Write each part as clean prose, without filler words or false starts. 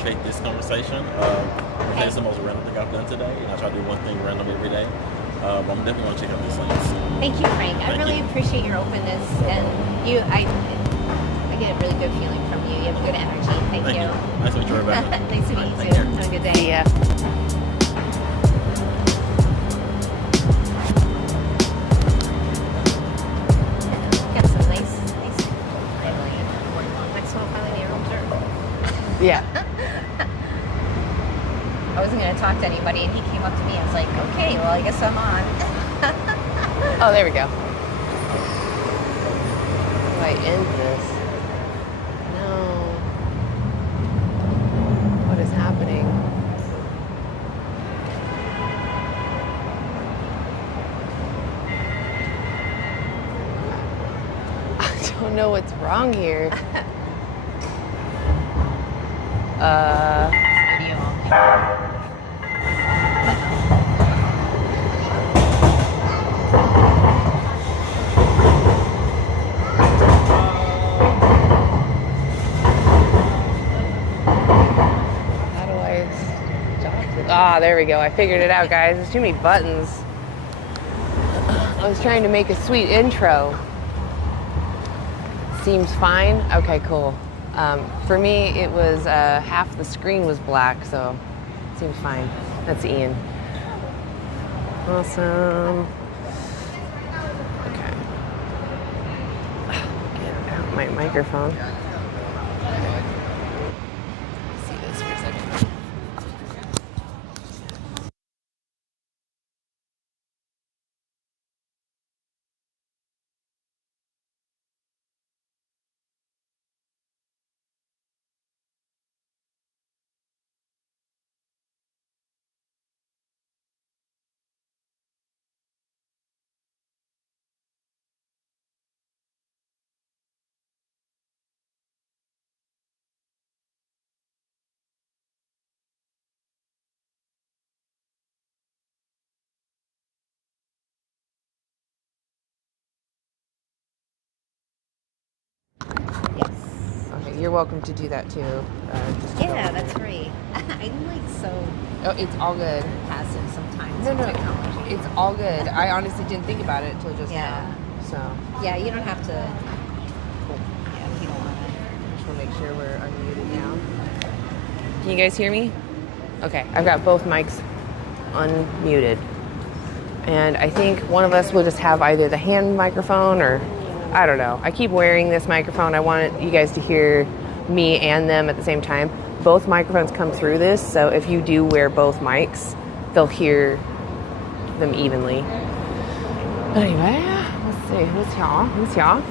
appreciate this conversation. It's the most random thing I've done today, and I try to do one thing random every day. But I'm definitely going to check out these links. Thank you, Frank. I really appreciate your openness, and I get a really good feeling from you. You have good energy. Thank you. Nice to meet you, Rebecca. Nice to meet you too. Have a good day. Yeah. Got some nice Maxwell Pilot Air Observer. Yeah. I wasn't going to talk to anybody, and he came up to me. I was like, okay, well, I guess I'm on. Oh, there we go. How do I end this? No. What is happening? I don't know what's wrong here. There we go. I figured it out, guys. There's too many buttons. I was trying to make a sweet intro. Seems fine. Okay, cool. For me, it was half the screen was black, so seems fine. That's Ian. Awesome. Okay. Get out my microphone. See this for a second. You're welcome to do that too. Yeah, that's great. I'm like so. Oh, it's all good. Passive sometimes. No, technology. It's all good. I honestly didn't think about it until just now. So. Yeah, you don't have to. Cool. Yeah, if you don't want to. I just want to make sure we're unmuted now. Can you guys hear me? Okay, I've got both mics unmuted, and I think one of us will just have either the hand microphone or. I don't know. I keep wearing this microphone. I want you guys to hear me and them at the same time. Both microphones come through this, so if you do wear both mics, they'll hear them evenly. But anyway, let's see. Who's y'all?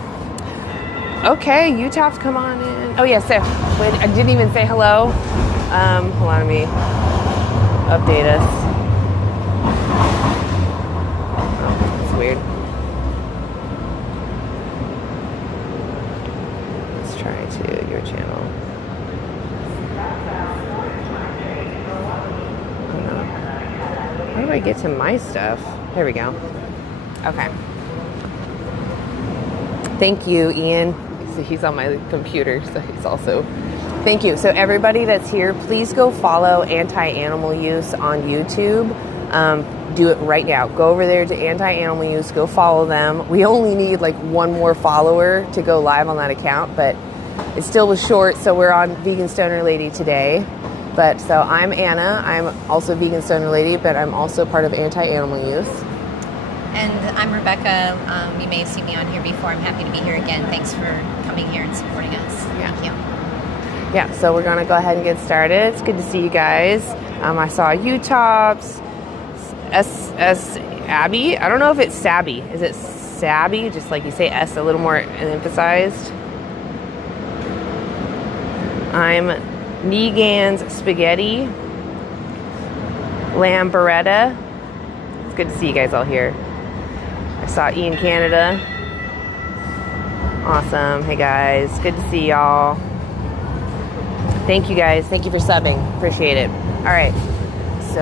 Okay, Utah's come on in. Oh yeah, so I didn't even say hello. Hold on, let me update us. Oh, that's weird. To your channel. Oh no. How do I get to my stuff? There we go. Okay. Thank you, Ian. So he's on my computer, so he's also. Thank you. So everybody that's here, please go follow Anti-Animal Use on YouTube. Do it right now. Go over there to Anti-Animal Use. Go follow them. We only need like one more follower to go live on that account, but it still was short, so we're on VeganStonerLady today. But so I'm Anna. I'm also VeganStonerLady, but I'm also part of Anti-Animal Use. And I'm Rebecca. You may have seen me on here before. I'm happy to be here again. Thanks for coming here and supporting us. Yeah. Thank you. Yeah, so we're going to go ahead and get started. It's good to see you guys. I saw Utah's S Abby. I don't know if it's Sabby. Is it Sabby? Just like you say S a little more emphasized. I'm Negan's Spaghetti, Lamb Beretta. It's good to see you guys all here. I saw Ian Canada. Awesome. Hey guys, good to see y'all. Thank you guys. Thank you for subbing. Appreciate it. All right. So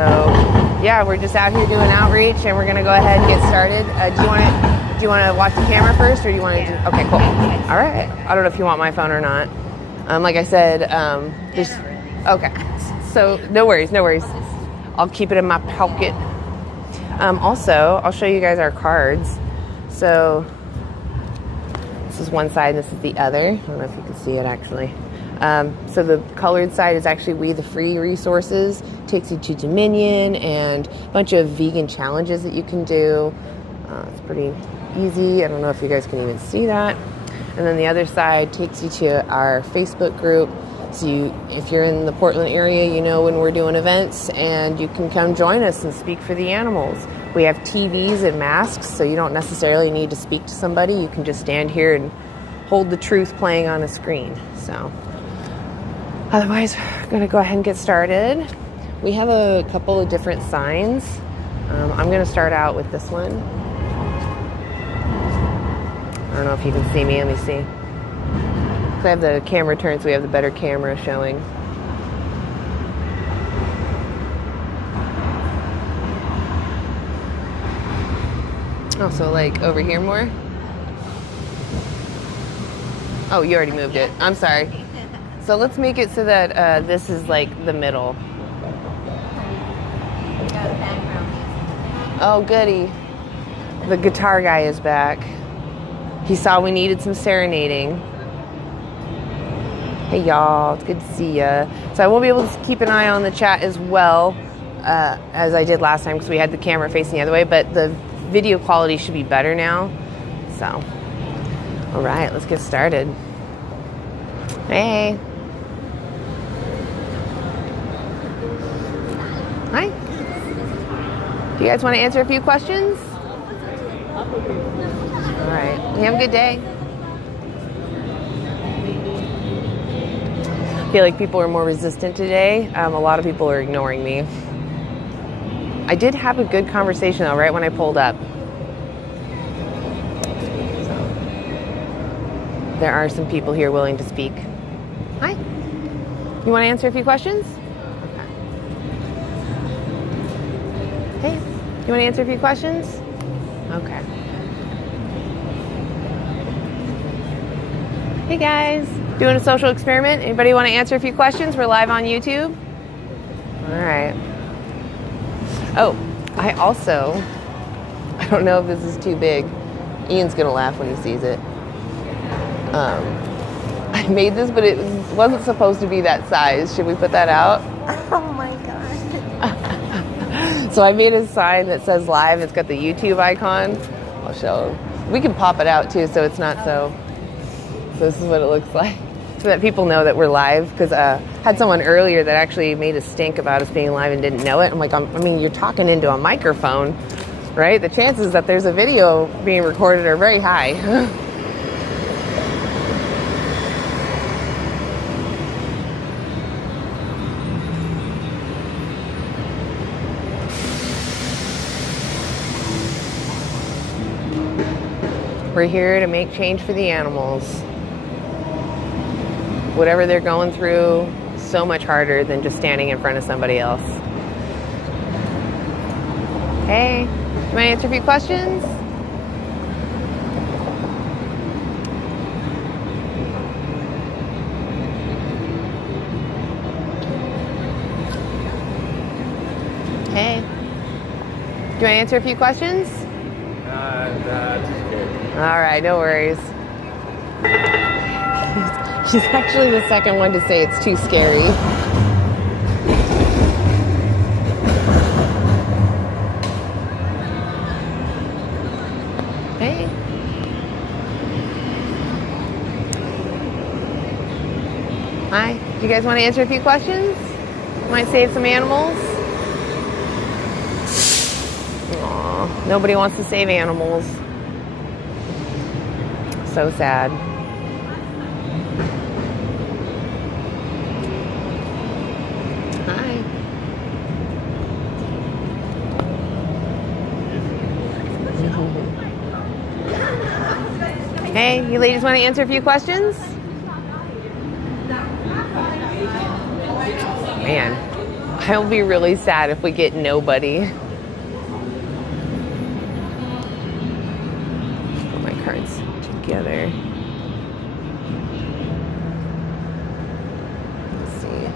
yeah, we're just out here doing outreach, and we're gonna go ahead and get started. Do you want to watch the camera first, or do you want to do? Okay, cool. All right. I don't know if you want my phone or not. Like I said, Okay. So no worries, no worries. I'll keep it in my pocket. Also, I'll show you guys our cards. So this is one side, this is the other. I don't know if you can see it actually. So the colored side is actually We the Free resources. Takes you to Dominion and a bunch of vegan challenges that you can do. It's pretty easy. I don't know if you guys can even see that. And then the other side takes you to our Facebook group. So if you're in the Portland area, you know when we're doing events, and you can come join us and speak for the animals. We have TVs and masks, so you don't necessarily need to speak to somebody. You can just stand here and hold the truth playing on a screen. So otherwise, we're going to go ahead and get started. We have a couple of different signs. I'm going to start out with this one. I don't know if you can see me. Let me see. I have the camera turned, so we have the better camera showing. Oh, so like over here more? Oh, you already moved it. I'm sorry. So let's make it so that this is like the middle. Oh, goody. The guitar guy is back. He saw we needed some serenading. Hey y'all, it's good to see ya. So I will be able to keep an eye on the chat as well as I did last time because we had the camera facing the other way, but the video quality should be better now. So, all right, let's get started. Hey. Hi. Do you guys want to answer a few questions? All right, you have a good day. I feel like people are more resistant today. A lot of people are ignoring me. I did have a good conversation though, right when I pulled up. So, there are some people here willing to speak. Hi. You want to answer a few questions? Okay. Hey, you want to answer a few questions? Okay. Hey guys. Doing a social experiment. Anybody want to answer a few questions? We're live on YouTube. All right. Oh, I don't know if this is too big. Ian's going to laugh when he sees it. I made this, but it wasn't supposed to be that size. Should we put that out? Oh my God. So I made a sign that says live. It's got the YouTube icon. I'll show. We can pop it out too, so it's not so this is what it looks like. So that people know that we're live, because I had someone earlier that actually made a stink about us being live and didn't know it. I'm like, I mean, you're talking into a microphone, right? The chances that there's a video being recorded are very high. We're here to make change for the animals. Whatever they're going through, so much harder than just standing in front of somebody else. Hey, do you want to answer a few questions? Hey, do you want to answer a few questions? All right, no worries. She's actually the second one to say it's too scary. Hey. Hi. Do you guys want to answer a few questions? Might save some animals? Aw, nobody wants to save animals. So sad. Hi. Hey, you ladies want to answer a few questions? Man, I'll be really sad if we get nobody. Put my cards together. Let's see.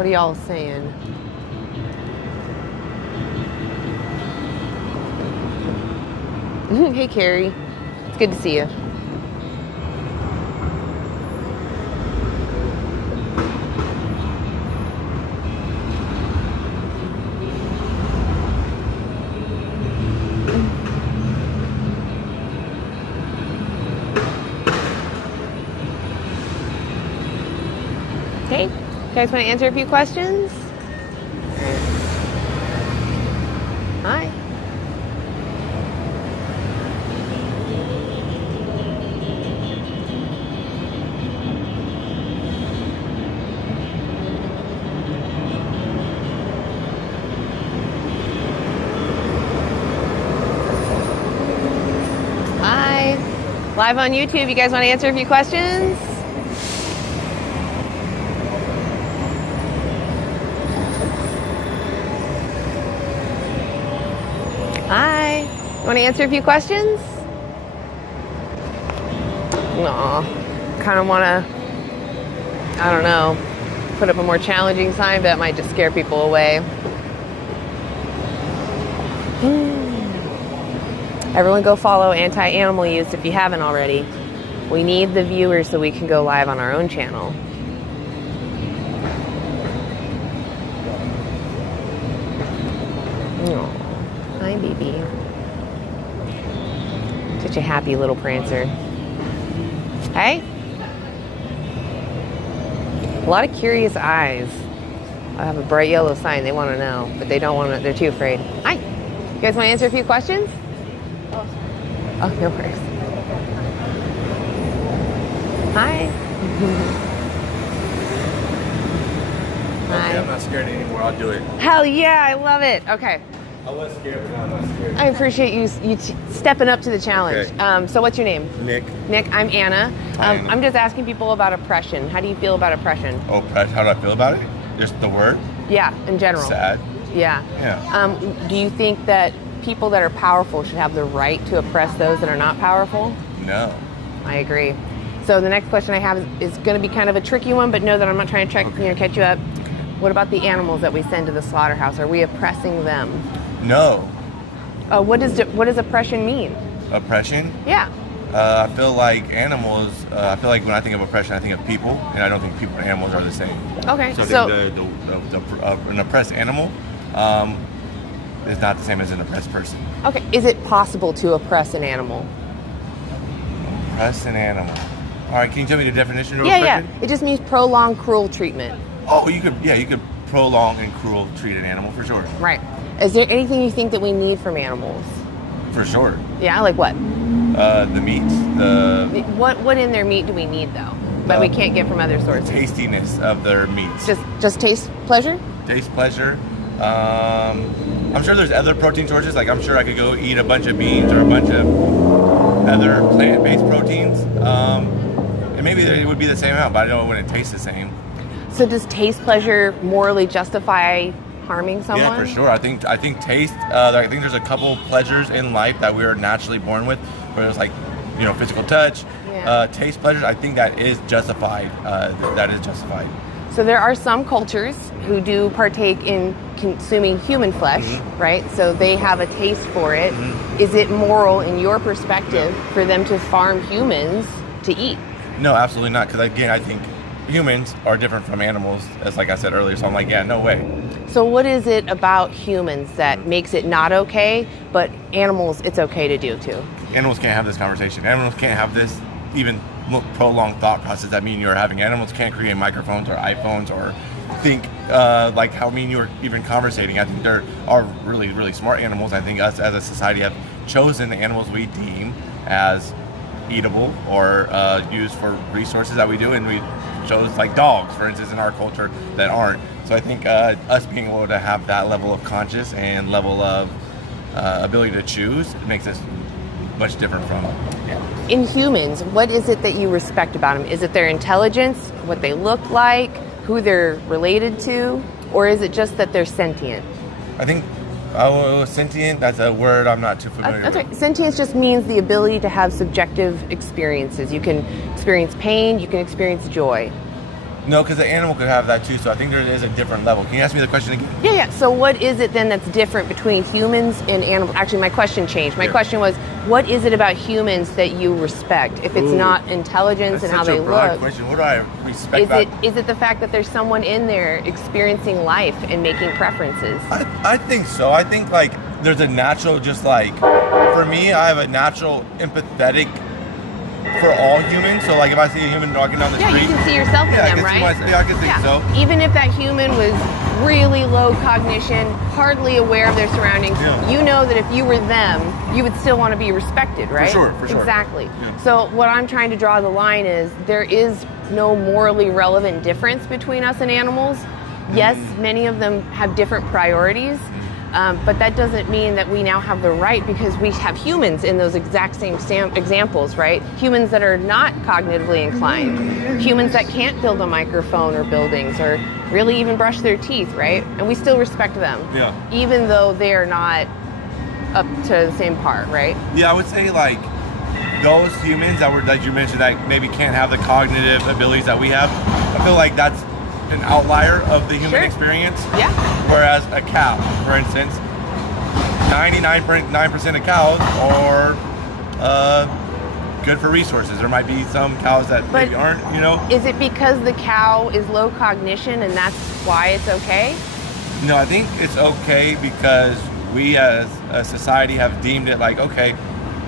What are y'all saying? Hey, Carrie. It's good to see you. Okay, you guys want to answer a few questions? Hi. Hi. Live on YouTube, you guys want to answer a few questions? Hi. You want to answer a few questions? Aw. Kind of want to, I don't know, put up a more challenging sign, but that might just scare people away. Everyone go follow Anti-Animal Use if you haven't already. We need the viewers so we can go live on our own channel. Aw. Hi, baby. Such a happy little prancer. Hey? A lot of curious eyes. I have a bright yellow sign. They want to know, but they don't want to. They're too afraid. Hi. You guys want to answer a few questions? Oh, no worries. Hi. Hi. Okay, I'm not scared anymore. I'll do it. Hell yeah, I love it. Okay. I was scared, but now I'm not scared. I appreciate you stepping up to the challenge. Okay. So what's your name? Nick. Nick, I'm Anna. Hi, Anna. I'm just asking people about oppression. How do you feel about oppression? Oh, how do I feel about it? Just the word? Yeah, in general. Sad. Yeah. Yeah. Do you think that people that are powerful should have the right to oppress those that are not powerful? No. I agree. So the next question I have is going to be kind of a tricky one, but know that I'm not trying to catch you up. What about the animals that we send to the slaughterhouse? Are we oppressing them? No. What does oppression mean? Oppression? Yeah. I feel like animals, I feel like when I think of oppression, I think of people, and I don't think people and animals are the same. Okay. So an oppressed animal is not the same as an oppressed person. Okay. Is it possible to oppress an animal? Oppress an animal. All right, can you tell me the definition of Yeah. oppression? It just means prolonged cruel treatment. Oh, you could prolong and cruel treat an animal for sure. Right. Is there anything you think that we need from animals? For sure. Yeah, like what? The meats, What in their meat do we need though that we can't get from other sources? tastiness of their meats. Just taste pleasure? Taste pleasure. I'm sure there's other protein sources. Like I'm sure I could go eat a bunch of beans or a bunch of other plant-based proteins, and maybe it would be the same amount, but I know it wouldn't taste the same. So does taste pleasure morally justify harming someone? Yeah, for sure. I think taste. I think there's a couple pleasures in life that we are naturally born with, where it's like, physical touch, taste pleasures. I think that is justified. That is justified. So there are some cultures who do partake in consuming human flesh, right? So they have a taste for it. Is it moral, in your perspective, for them to farm humans to eat? No, absolutely not. Because again, I think humans are different from animals, as like I said earlier. So I'm like, yeah, no way. So what is it about humans that makes it not okay, but animals it's okay to do too? Animals can't have this conversation. Animals can't have this even prolonged thought process that me and you are having. Animals can't create microphones or iPhones or think like how me and you are even conversating. I think there are really, really smart animals. I think us as a society have chosen the animals we deem as eatable or used for resources that we do, and we chose like dogs, for instance, in our culture that aren't. So I think us being able to have that level of conscious and level of ability to choose makes us much different from them. In humans, what is it that you respect about them? Is it their intelligence, what they look like, who they're related to, or is it just that they're sentient? I think sentient, that's a word I'm not too familiar with. Right. Sentience just means the ability to have subjective experiences. You can experience pain, you can experience joy. No, because the animal could have that too. So I think there is a different level. Can you ask me the question again? Yeah. So what is it then that's different between humans and animals? Actually, my question changed. My question was, what is it about humans that you respect? If it's not intelligence and how they look. That's such a broad question. What do I respect? Is it the fact that there's someone in there experiencing life and making preferences? I think so. I think like there's a natural, just like, for me, I have a natural empathetic for all humans. So like if I see a human walking down the street. Yeah, you can see yourself in them, right? I can think so. Even if that human was really low cognition, hardly aware of their surroundings, you know that if you were them, you would still want to be respected, right? For sure. Exactly. Yeah. So what I'm trying to draw the line is there is no morally relevant difference between us and animals. Yes, many of them have different priorities. But that doesn't mean that we now have the right, because we have humans in those exact same examples, right? Humans that are not cognitively inclined, humans that can't build a microphone or buildings or really even brush their teeth, right? And we still respect them, even though they are not up to the same part, right? Yeah, I would say like those humans that you mentioned that maybe can't have the cognitive abilities that we have, I feel like that's an outlier of the human experience. Yeah. Whereas a cow, for instance, 99% of cows are good for resources. There might be some cows that maybe aren't, you know. Is it because the cow is low cognition and that's why it's okay? No, I think it's okay because we as a society have deemed it like, okay,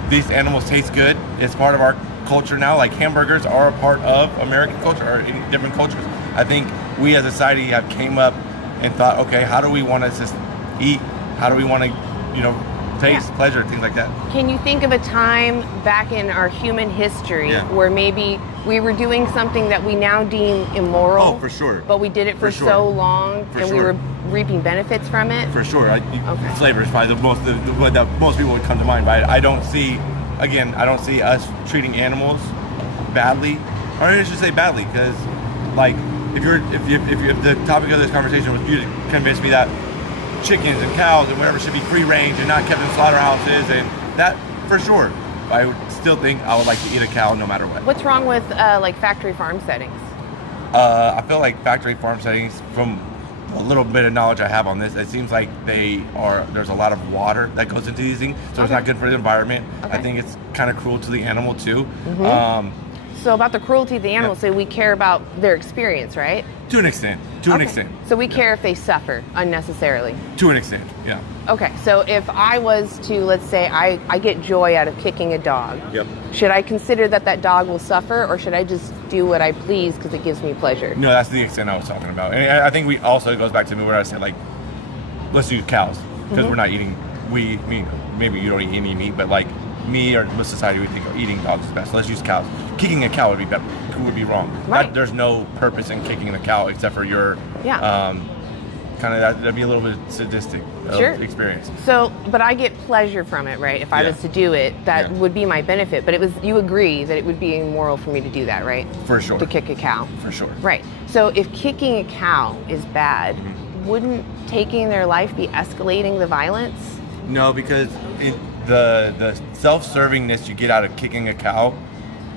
these animals taste good. It's part of our culture now. Like hamburgers are a part of American culture or in different cultures. I think we as a society have came up and thought, okay, how do we want to just eat? How do we want to, you know, taste, pleasure, things like that? Can you think of a time back in our human history where maybe we were doing something that we now deem immoral? Oh, for sure. But we did it for so long we were reaping benefits from it? For sure. Flavor is probably what most people would come to mind, right? I don't see us treating animals badly, or I should say badly, because like if the topic of this conversation was you to convince me that chickens and cows and whatever should be free range and not kept in slaughterhouses, and that for sure, I would still think I would like to eat a cow no matter what. What's wrong with like factory farm settings? I feel like factory farm settings, from a little bit of knowledge I have on this, it seems like there's a lot of water that goes into these things, so it's not good for the environment. I think it's kind of cruel to the animal too. So about the cruelty of the animal, so we care about their experience, right? To an extent. So we care if they suffer unnecessarily. To an extent, yeah. Okay, so if I was to, let's say, I get joy out of kicking a dog. Yep. Should I consider that dog will suffer, or should I just do what I please because it gives me pleasure? No, that's the extent I was talking about. And I think it goes back to me where I said, like, let's use cows, because we're not eating, maybe you don't eat any meat, but like me or the society we think eating dogs is best. Let's use cows. Kicking a cow would be better. Would be wrong. Right. There's no purpose in kicking the cow except for your kind of that'd be a little bit sadistic experience. So, but I get pleasure from it, right? If I was to do it, that would be my benefit. But you agree that it would be immoral for me to do that, right? For sure. To kick a cow. For sure. Right. So if kicking a cow is bad, wouldn't taking their life be escalating the violence? No, because the self-servingness you get out of kicking a cow,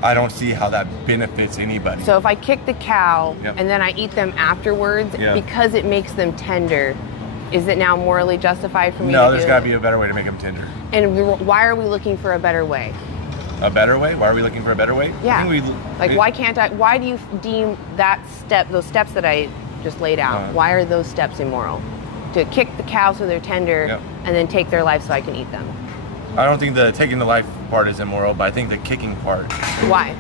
I don't see how that benefits anybody. So if I kick the cow and then I eat them afterwards, because it makes them tender, is it now morally justified for me to do it? No, there's got to be a better way to make them tender. And why are we looking for a better way? A better way? Why are we looking for a better way? Yeah. Why do you deem those steps that I just laid out, why are those steps immoral? To kick the cow so they're tender and then take their life so I can eat them? I don't think the taking the life part is immoral, but I think the kicking part. Why?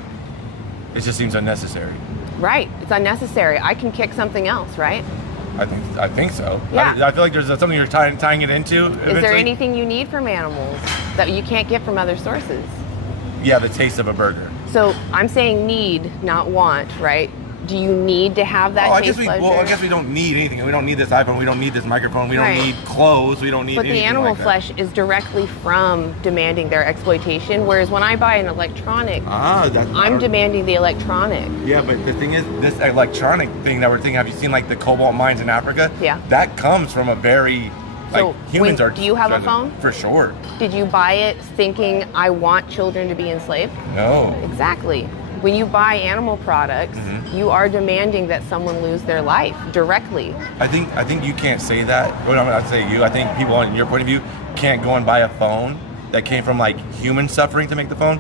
It just seems unnecessary. Right, it's unnecessary. I can kick something else, right? I think so. Yeah. I feel like there's something you're tying it into. Is there anything you need from animals that you can't get from other sources? Yeah, the taste of a burger. So I'm saying need, not want, right? Do you need to have that taste pleasure? Well, I guess we don't need anything. We don't need this iPhone. We don't need this microphone. We don't need clothes. We don't need anything. But the animal flesh is directly from demanding their exploitation, whereas when I buy an electronic, I'm demanding the electronic. Yeah, but the thing is, this electronic thing that we're thinking, have you seen like the cobalt mines in Africa? Yeah. That comes from a very, humans are... Do you have a phone? For sure. Did you buy it thinking, I want children to be enslaved? No. Exactly. When you buy animal products, you are demanding that someone lose their life directly. I think you can't say that. Well, I'm not saying you. I think people, on your point of view, can't go and buy a phone that came from like human suffering to make the phone.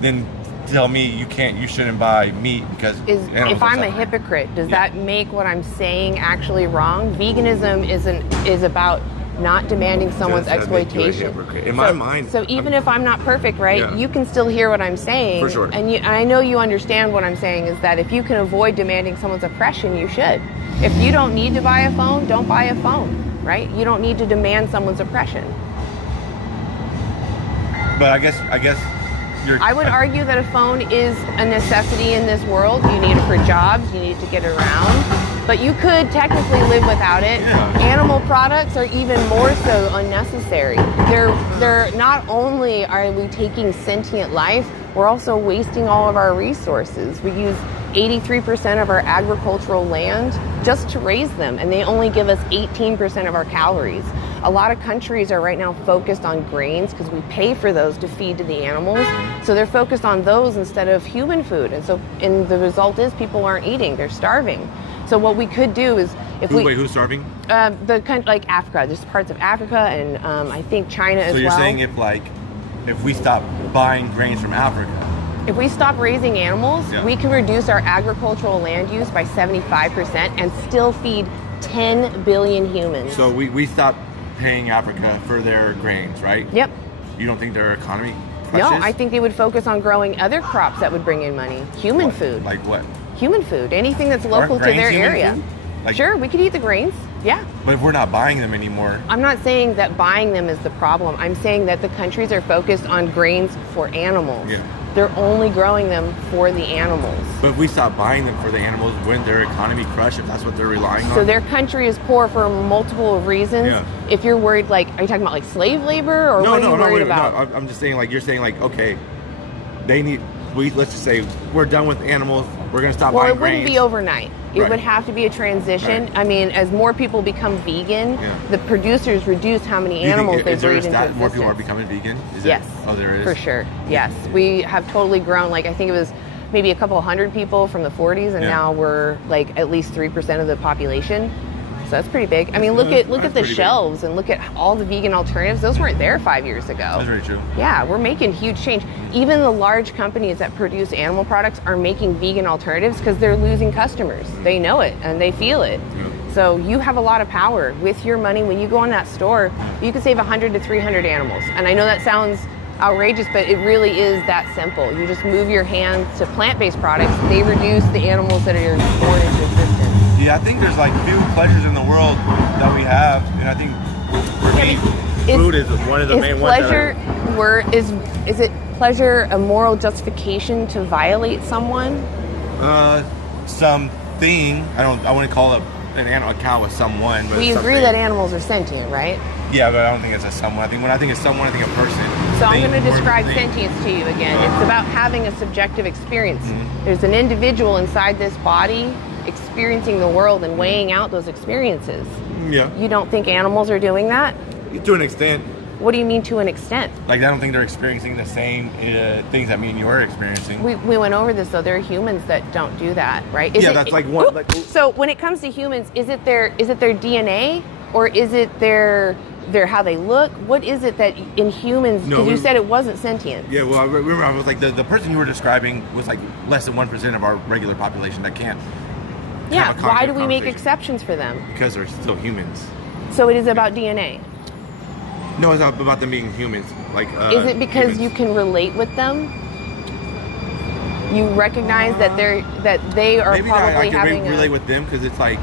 Then tell me you shouldn't buy meat because if I'm a hypocrite, does that make what I'm saying actually wrong? Veganism is about not demanding someone's exploitation. In my mind. So even if I'm not perfect, right, you can still hear what I'm saying. For sure. And I know you understand what I'm saying is that if you can avoid demanding someone's oppression, you should. If you don't need to buy a phone, don't buy a phone, right? You don't need to demand someone's oppression. But I guess I would argue that a phone is a necessity in this world. You need it for jobs, you need to get around. But you could technically live without it. Yeah. Animal products are even more so unnecessary. They're not only are we taking sentient life, we're also wasting all of our resources. We use 83% of our agricultural land just to raise them, and they only give us 18% of our calories. A lot of countries are right now focused on grains because we pay for those to feed to the animals. So they're focused on those instead of human food. And the result is people aren't eating, they're starving. So what we could do is who's starving? Like Africa, just parts of Africa and I think China as well. So you're saying if we stop buying grains from Africa, if we stop raising animals, we can reduce our agricultural land use by 75% and still feed 10 billion humans. So we stop paying Africa for their grains, right? Yep. You don't think their economy crushes? No, I think they would focus on growing other crops that would bring in money. Human food. Like what? Human food. Anything that's local to their area. Sure, we could eat the grains. Yeah. But if we're not buying them anymore. I'm not saying that buying them is the problem. I'm saying that the countries are focused on grains for animals. Yeah. They're only growing them for the animals. But if we stop buying them for the animals, wouldn't their economy crush if that's what they're relying on? So their country is poor for multiple reasons. Yeah. If you're worried, are you talking about like slave labor or what are you worried about? No, I'm just saying you're saying okay, let's just say we're done with animals, we're going to stop buying grains. Well, it wouldn't be overnight. It would have to be a transition. Right. I mean, as more people become vegan, the producers reduce how many animals they breed into existence. More people are becoming vegan? Yes. There is? For sure. Yes. We have totally grown. I think it was maybe a couple hundred people from the 40s, and now we're at least 3% of the population. So that's pretty big. I mean, look at the shelves and look at all the vegan alternatives. Those weren't there 5 years ago. That's very true. Yeah, we're making huge change. Even the large companies that produce animal products are making vegan alternatives because they're losing customers. They know it and they feel it. Yeah. So you have a lot of power with your money. When you go in that store, you can save 100 to 300 animals. And I know that sounds outrageous, but it really is that simple. You just move your hands to plant-based products. They reduce the animals that are born into existence. Yeah, I think there's few pleasures in the world that we have, and I think for me, food is one of the main ones. Is it pleasure a moral justification to violate someone? Something. I wouldn't call a cow a someone. But we agree that animals are sentient, right? Yeah, but I don't think it's a someone. When I think it's someone, I think a person. So I'm going to describe sentience to you again. It's about having a subjective experience. Mm-hmm. There's an individual inside this body experiencing the world and weighing out those experiences. Yeah. You don't think animals are doing that? To an extent. What do you mean to an extent? I don't think they're experiencing the same things that me and you are experiencing. We went over this though. There are humans that don't do that, right? That's one. So when it comes to humans, is it their DNA or is it their how they look? What is it that in humans? Because you said it wasn't sentient. Yeah. Well, I remember I was the person you were describing was less than 1% of our regular population that can't. Yeah, why do we make exceptions for them? Because they're still humans. So it is about DNA? No, it's not about them being humans. Is it because you can relate with them? You recognize that they are maybe probably I can relate with them because it's I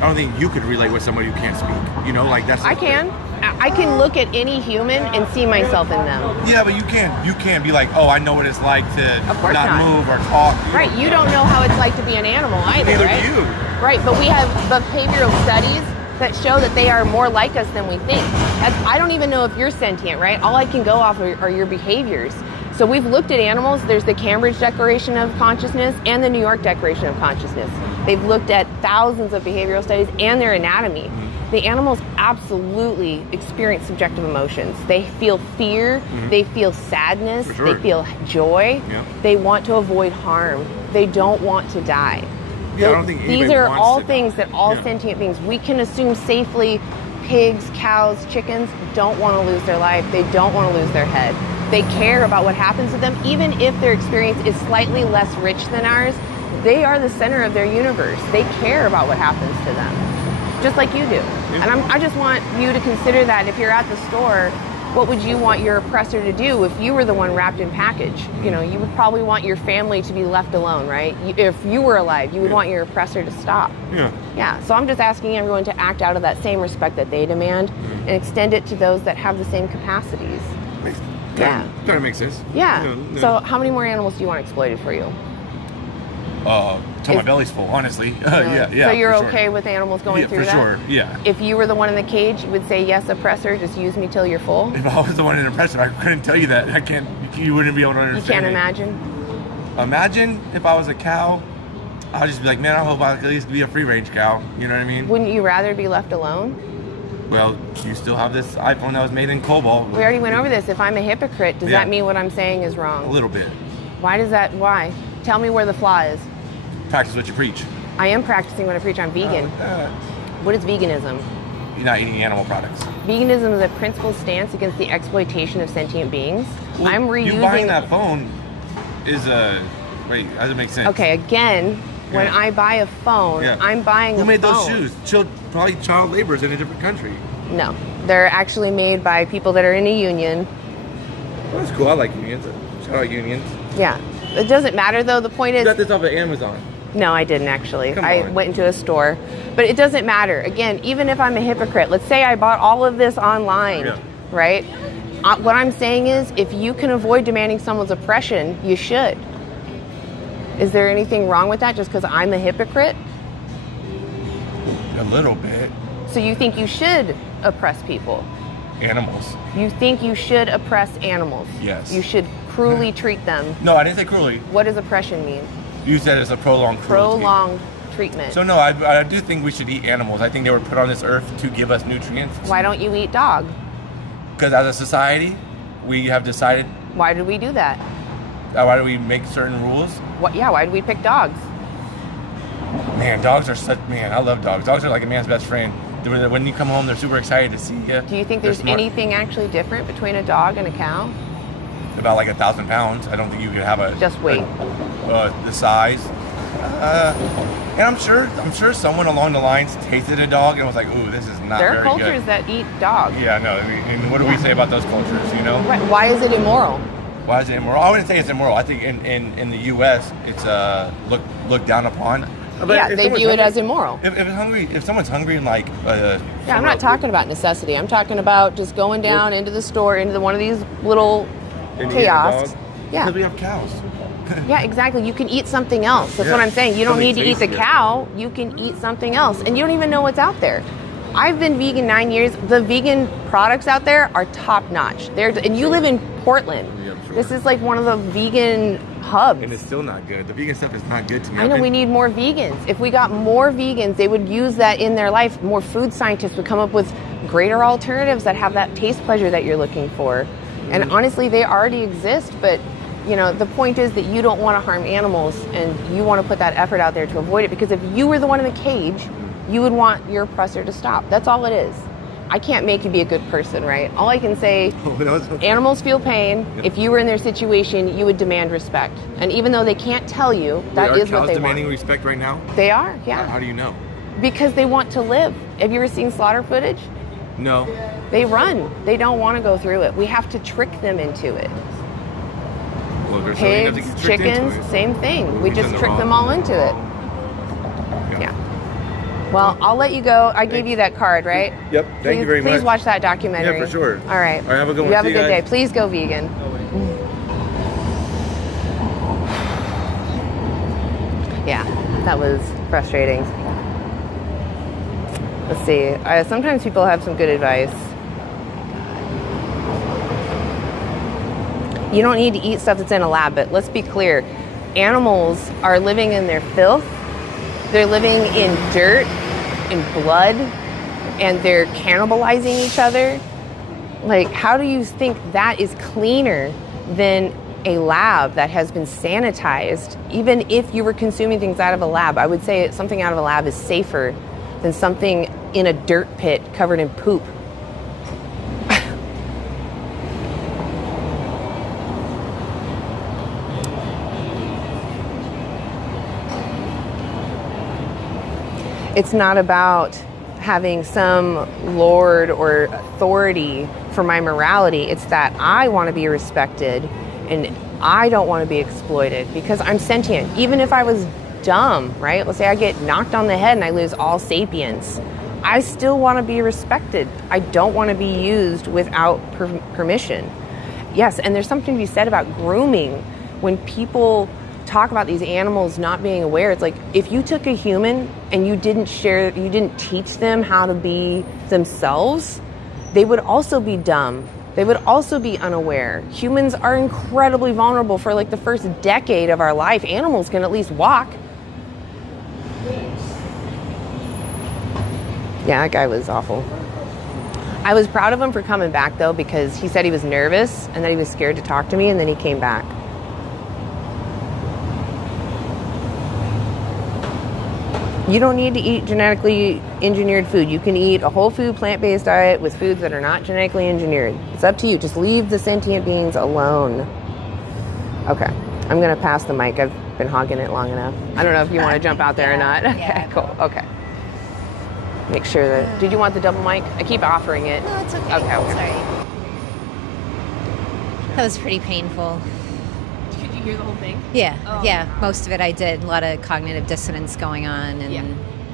don't think you could relate with somebody who can't speak. That's. I can. I can look at any human and see myself in them. Yeah, but you can't be I know what it's like to not move or talk. Right, you don't know how it's like to be an animal either, Neither right? do you. Right, but we have behavioral studies that show that they are more like us than we think. I don't even know if you're sentient, right? All I can go off are your behaviors. So we've looked at animals. There's the Cambridge Declaration of Consciousness and the New York Declaration of Consciousness. They've looked at thousands of behavioral studies and their anatomy. The animals absolutely experience subjective emotions. They feel fear, they feel sadness, For sure. they feel joy. Yeah. They want to avoid harm. They don't want to die. Yeah, I don't think These anybody are wants all to things die. that all Yeah. sentient beings, we can assume safely, pigs, cows, chickens don't want to lose their life. They don't want to lose their head. They care about what happens to them, even if their experience is slightly less rich than ours. They are the center of their universe. They care about what happens to them, just like you do. And I just want you to consider that if you're at the store, what would you want your oppressor to do if you were the one wrapped in package? You know, you would probably want your family to be left alone, right? If you were alive, you would want your oppressor to stop. Yeah. Yeah, so I'm just asking everyone to act out of that same respect that they demand and extend it to those that have the same capacities. Yeah. Kind of makes sense. Yeah. So how many more animals do you want exploited for you? Till my belly's full, honestly. Really? Yeah. So you're for okay sure. with animals going through for that? sure. Yeah. If you were the one in the cage, you would say, yes, oppressor, just use me till you're full? If I was the one in the oppressor, I couldn't tell you that. I can't. You wouldn't be able to You understand. can't it. imagine? Imagine if I was a cow. I'd just be like, man, I hope I could at least be a free range cow. You know what I mean? Wouldn't you rather be left alone? Well, you still have this iPhone that was made in cobalt. We already went over this. If I'm a hypocrite, does Yeah. that mean what I'm saying is wrong? A little bit. Why? Tell me where the flaw is. Practice what you preach. I am practicing what I preach. I'm vegan. What is veganism? You're not eating animal products. Veganism is a principled stance against the exploitation of sentient beings. Well, I'm reusing... You buying that phone is a... Wait, how does it make sense? Okay, again, when Yeah. I buy a phone, Yeah. I'm buying Who a made phone. those shoes? Probably child laborers in a different country. No, they're actually made by people that are in a union. Well, that's cool. I like unions. Shout out unions. Yeah, it doesn't matter though. The point You is... got this off of Amazon. No, I didn't actually. Come I on. went into a store. But it doesn't matter. Again, even if I'm a hypocrite, let's say I bought all of this online, Yeah. right? What I'm saying is, if you can avoid demanding someone's oppression, you should. Is there anything wrong with that just because I'm a hypocrite? A little bit. So you think you should oppress people? Animals. You think you should oppress animals? Yes. You should cruelly treat them. No, I didn't say cruelly. What does oppression mean? You said it's a prolonged cruelty. Prolonged treatment. So no, I do think we should eat animals. I think they were put on this earth to give us nutrients. Why don't you eat dog? Because as a society, we have decided, Why did we do that? why do we make certain rules? Why did we pick dogs? Man, dogs are such, man, I love dogs. Dogs are like a man's best friend. When you come home, they're super excited to see you. Do you think They're there's smart. anything actually different between a dog and a cow? About like 1,000 pounds. I don't think you could have a... Just weight. The size. And I'm sure someone along the lines tasted a dog and was like, ooh, this is not There very are cultures good. that eat dogs. Yeah, no. I mean, what do we say about those cultures, you know? Right. Why is it immoral? Why is it immoral? I wouldn't say it's immoral. I think in the U.S. it's looked down upon. But Yeah, if they someone's view it hungry- as immoral. If someone's hungry and like Yeah, I'm not talking about necessity. I'm talking about just going down into the store, into one of these little kiosks. Yeah. Because we have cows. Yeah, exactly. You can eat something else. That's what Yeah. I'm saying. You don't Something need to eat the tastier. cow. You can eat something else. And you don't even know what's out there. I've been vegan 9 years. The vegan products out there are top notch. And you live in Portland. Yeah, sure. This is like one of the vegan hubs. And it's still not good. The vegan stuff is not good to me. I know we need more vegans. If we got more vegans, they would use that in their life. More food scientists would come up with greater alternatives that have that taste pleasure that you're looking for. And honestly, they already exist, but you know, the point is that you don't want to harm animals and you want to put that effort out there to avoid it, because if you were the one in the cage, you would want your oppressor to stop. That's all it is. I can't make you be a good person, right? All I can say, animals feel pain. If you were in their situation, you would demand respect. And even though they can't tell you, that is what they demanding want. respect right now? They are, yeah. How do you know? Because they want to live. Have you ever seen slaughter footage? No. They run. They don't want to go through it. We have to trick them into it. Well, there's something that Pigs, gets tricked into chickens, it. same thing. We We've just done the trick wrong- them all into it. Yeah. Well, I'll let you go. I gave you that card, right? Yep. Thank you very much. Please watch that documentary. Yeah, for sure. All right. All right, have a good one. You have See a you good day. guys. Please go vegan. Yeah, that was frustrating. Let's see. Sometimes people have some good advice. You don't need to eat stuff that's in a lab, but let's be clear. Animals are living in their filth. They're living in dirt, in blood. and they're cannibalizing each other. Like, how do you think that is cleaner than a lab that has been sanitized? Even if you were consuming things out of a lab, I would say something out of a lab is safer than something in a dirt pit covered in poop. It's not about having some lord or authority for my morality. It's that I want to be respected and I don't want to be exploited because I'm sentient. Even if I was dumb, right? Let's say I get knocked on the head and I lose all sapience. I still want to be respected. I don't want to be used without permission. Yes, and there's something to be said about grooming. When people talk about these animals not being aware, it's like if you took a human and you didn't teach them how to be themselves, they would also be dumb. They would also be unaware. Humans are incredibly vulnerable for like the first decade of our life. Animals can at least walk. Yeah, that guy was awful. I was proud of him for coming back though, because he said he was nervous and that he was scared to talk to me, and then he came back. You don't need to eat genetically engineered food. You can eat a whole food plant-based diet with foods that are not genetically engineered. It's up to you. Just leave the sentient beings alone. Okay, I'm gonna pass the mic. I've been hogging it long enough. I don't know if you want to jump out there or not. Okay, yeah. Cool, okay. Make sure that, did you want the double mic? I keep offering it. No, it's okay. Okay. Sorry. That was pretty painful. Did you hear the whole thing? Yeah, Oh, yeah. God. Most of it I did. A lot of cognitive dissonance going on, and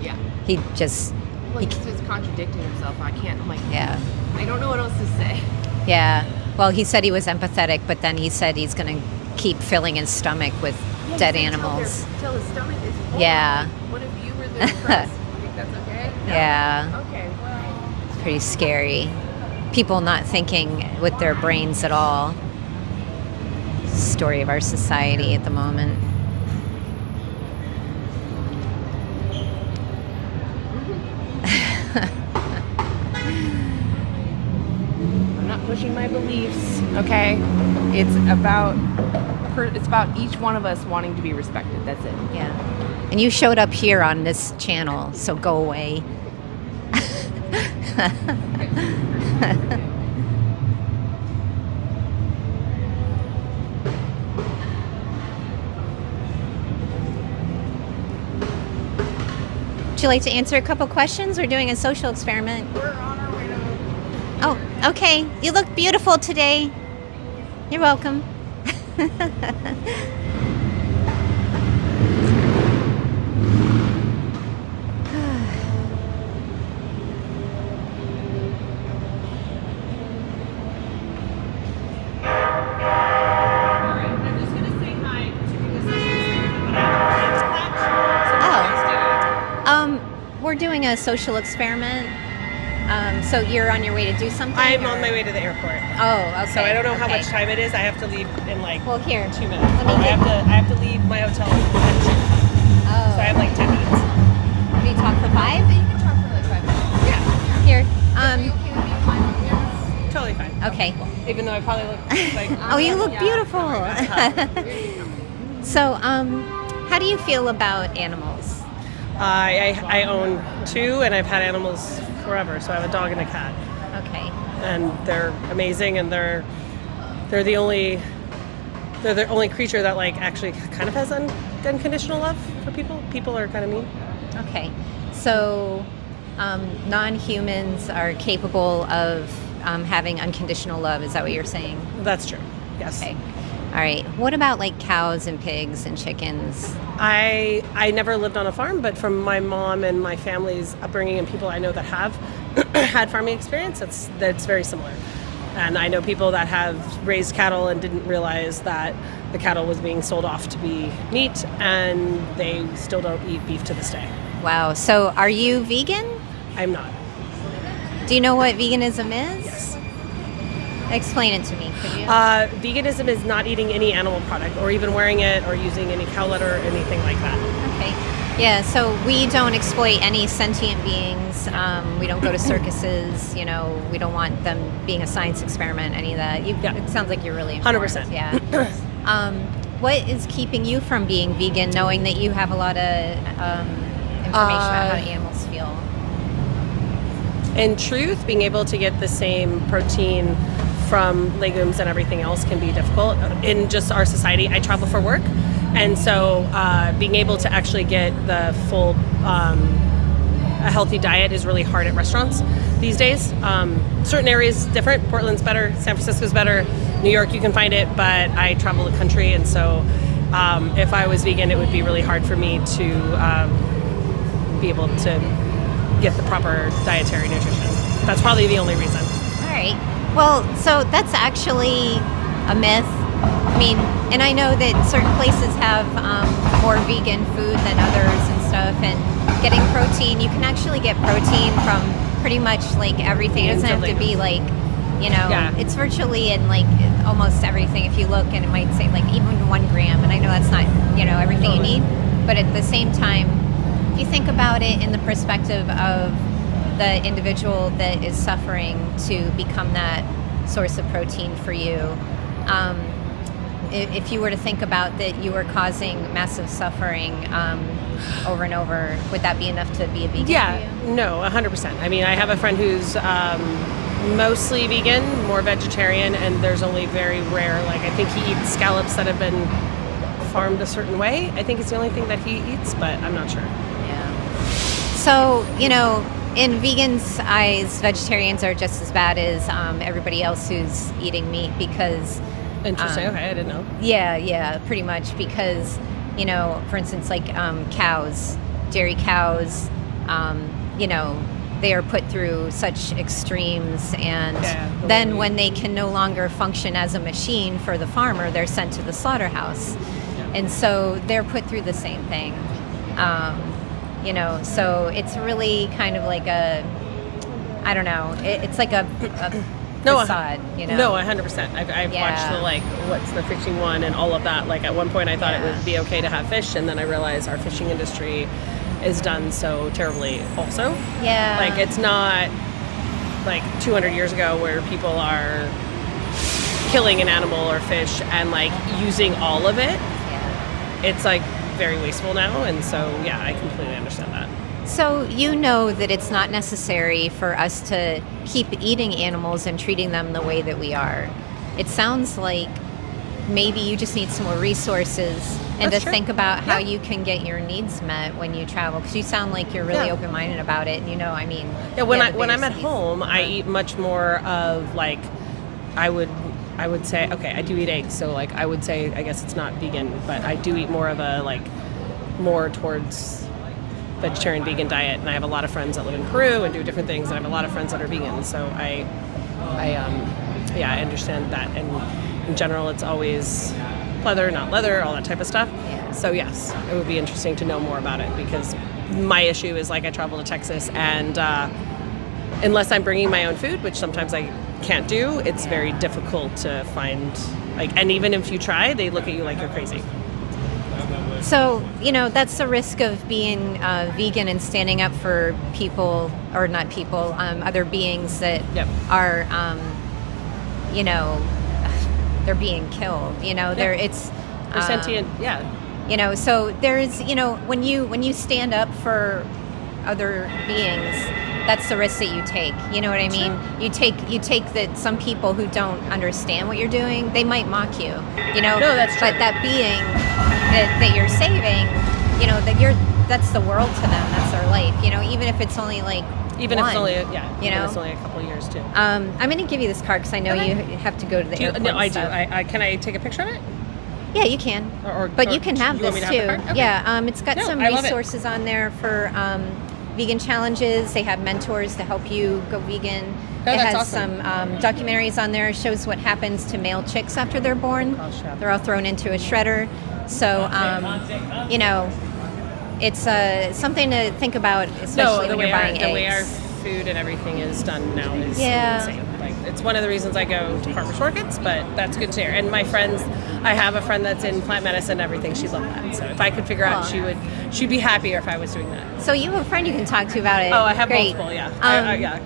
Yeah. he just, Well, he's just contradicting himself. I can't, I'm like, yeah, I don't know what else to say. yeah. Well, he said he was empathetic, but then he said he's going to keep filling his stomach with dead animals. Till his stomach is full. Yeah. What if you were the depressed? You think that's okay? Yeah, Okay, well. it's pretty scary. People not thinking with their brains at all. Story of our society at the moment. I'm not pushing my beliefs, okay? It's about each one of us wanting to be respected. That's it. Yeah. And you showed up here on this channel, so go away. Would you like to answer a couple questions? We're doing a social experiment. We're on our way to... Oh, okay. You look beautiful today. You're welcome. We're doing a social experiment. So you're on your way to do something? I'm or? on my way to the airport. Oh, okay. So I don't know how okay. much time it is. I have to leave in like Well, here. 2 minutes. Let me I get- have to leave my hotel at 2. Oh. So I have like 10 minutes. Can we talk for 5? You can talk for like 5 minutes. Yeah. Here. Totally fine. Okay. Even though I probably look like Oh, you look beautiful. So, how do you feel about animals? I own 2 and I've had animals forever. So I have a dog and a cat. Okay. And they're amazing, and they're the only creature that like actually kind of has unconditional love for people. People are kind of mean. Okay. So, non-humans are capable of having unconditional love. Is that what you're saying? That's true. Yes. Okay. All right. What about like cows and pigs and chickens? I never lived on a farm, but from my mom and my family's upbringing and people I know that have had farming experience, that's very similar. And I know people that have raised cattle and didn't realize that the cattle was being sold off to be meat, and they still don't eat beef to this day. Wow. So, are you vegan? I'm not. Do you know what veganism is? Yes. Explain it to me, could you? Veganism is not eating any animal product or even wearing it or using any cow leather or anything like that. Okay. Yeah, so we don't exploit any sentient beings. We don't go to circuses. You know, we don't want them being a science experiment, any of that. It sounds like you're really informed. 100%. Yeah. What is keeping you from being vegan, knowing that you have a lot of information about how animals feel? In truth, being able to get the same protein from legumes and everything else can be difficult in just our society. I travel for work, and so being able to actually get the full a healthy diet is really hard at restaurants these days. Certain areas different. Portland's better, San Francisco's better, New York you can find it, but I travel the country, and so if I was vegan, it would be really hard for me to be able to get the proper dietary nutrition. That's probably the only reason. All right. Well, so that's actually a myth. I mean, and I know that certain places have more vegan food than others and stuff, and getting protein, you can actually get protein from pretty much like everything. It doesn't have to be like, you know, it's virtually in like almost everything. If you look, and it might say like even 1 gram, and I know that's not, you know, everything you need, but at the same time, if you think about it in the perspective of the individual that is suffering to become that source of protein for you, if you were to think about that you were causing massive suffering over and over, would that be enough to be a vegan? Yeah, for you? no, 100%. I mean, I have a friend who's mostly vegan, more vegetarian, and there's only very rare, like I think he eats scallops that have been farmed a certain way. I think it's the only thing that he eats, but I'm not sure. Yeah. So, you know, in vegans' eyes, vegetarians are just as bad as everybody else who's eating meat because... Interesting. Okay, I didn't know. Yeah, pretty much because, you know, for instance, like cows, dairy cows, you know, they are put through such extremes, and then when they can no longer function as a machine for the farmer, they're sent to the slaughterhouse. Yeah. And so they're put through the same thing. You know, so it's really kind of like a, I don't know, it's like a facade, you know? No, 100%. I've watched the, like, what's the fishing one and all of that. Like, at one point I thought it would be okay to have fish, and then I realized our fishing industry is done so terribly also. Yeah. Like, it's not like 200 years ago where people are killing an animal or fish and, like, using all of it. Yeah. It's, like, very wasteful now, and so, yeah, I completely understand that. So you know that it's not necessary for us to keep eating animals and treating them the way that we are. It sounds like maybe you just need some more resources and to think about how you can get your needs met when you travel, because you sound like you're really open-minded about it, and you know, I mean... Yeah, when I'm at home, I eat much more of, like, I would say, okay, I do eat eggs, so, like, I would say, I guess it's not vegan, but I do eat more of a, like, more towards vegetarian vegan diet, and I have a lot of friends that live in Peru and do different things, and I have a lot of friends that are vegan, so I understand that, and in general, it's always leather, not leather, all that type of stuff. Yeah. So yes, it would be interesting to know more about it, because my issue is, like, I travel to Texas, and unless I'm bringing my own food, which sometimes I can't do, it's very difficult to find, like, and even if you try, they look at you like you're crazy. So, you know, that's the risk of being vegan and standing up for people, or not people, other beings that are, you know, they're being killed, you know, they're sentient, you know, so there's, you know, when you stand up for other beings, that's the risk that you take. You know what I mean? Sure. You take that some people who don't understand what you're doing, they might mock you. You know? No, that's true. But that being that you're saving, you know, that's the world to them. That's their life. You know, even if it's only like if it's only it's only a couple of years too. I'm going to give you this card because I know you have to go to the airport. No, I do. Can I take a picture of it? Yeah, you can. But you can have this too. Okay. Yeah, it's got some resources on there for vegan challenges. They have mentors to help you go vegan. It has some documentaries on there. It shows what happens to male chicks after they're born. They're all thrown into a shredder. So, you know, it's something to think about, especially when you're buying eggs. The way our food and everything is done now is Yeah. insane. Like, it's one of the reasons I go to farmers markets, but that's good to hear. And my friends, I have a friend that's in plant medicine and everything. She'd love that. So if I could figure out, she'd be happier if I was doing that. So you have a friend you can talk to about it. Oh, I have Great. multiple, yeah. Yeah.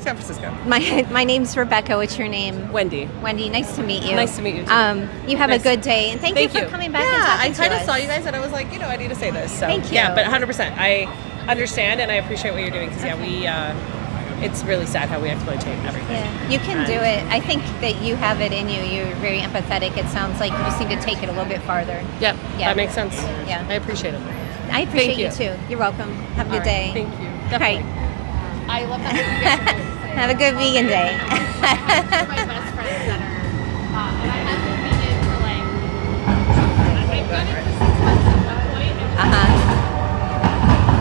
San Francisco. My name's Rebecca. What's your name? Wendy. Wendy, nice to meet you. Nice to meet you too. You have a good day, and thank you for coming back and talking I kind to of us. saw you guys, and I was like, I need to say this. So, Thank you. Yeah, but 100%. I understand, and I appreciate what you're doing because it's really sad how we exploitate everything. Yeah, you can do it. I think that you have it in you. You're very empathetic. It sounds like you just need to take it a little bit farther. Yep, Yeah. that makes sense. Yeah. I appreciate it. I appreciate Thank you you. too. You're welcome. Have a good All day. right, thank you. All right. Definitely. I love having you guys. Have a good vegan day. My best friends that are, and I have been vegan for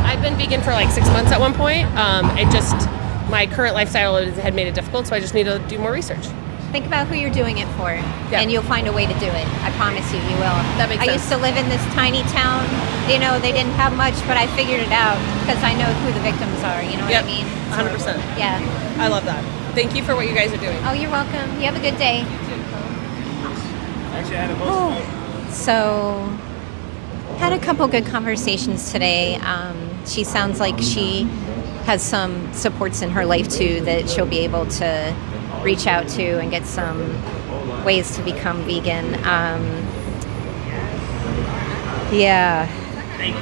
I've been vegan for like 6 months at one point. It just, my current lifestyle had made it difficult, so I just need to do more research. Think about who you're doing it for, and you'll find a way to do it. I promise you, you will. That makes I sense. used to live in this tiny town. They didn't have much, but I figured it out because I know who the victims are. You know what I mean? 100%. Yeah. I love that. Thank you for what you guys are doing. Oh, you're welcome. You have a good day. Actually, I had a most. So, had a couple good conversations today. She sounds like she has some supports in her life too that she'll be able to reach out to and get some ways to become vegan. Yeah. Thank you.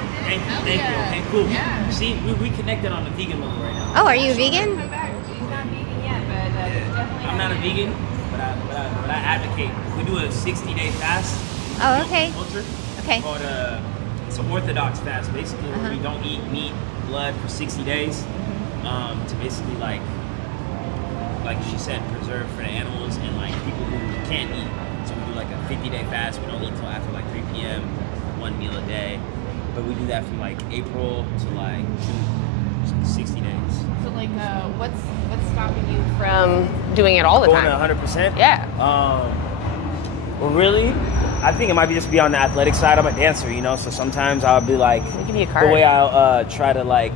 Okay, cool. See, we connected on the vegan level right now. Oh, are you vegan? I'm not a vegan, but I advocate. We do a 60-day fast. Oh, okay. Culture. Okay. Called it's an orthodox fast, basically, where we don't eat meat, blood for 60 days, to basically like she said, preserve for the animals and like people who can't eat. So we do like a 50-day fast. We don't eat till after like 3 p.m. 1 meal a day. But we do that from like April to like June. So 60 days. So like, what's stopping you from doing it all the Going time? to 100%? Yeah. Well, really, I think it might be just be on the athletic side. I'm a dancer, so sometimes I'll be like, I'll give you a card. the way I'll try to like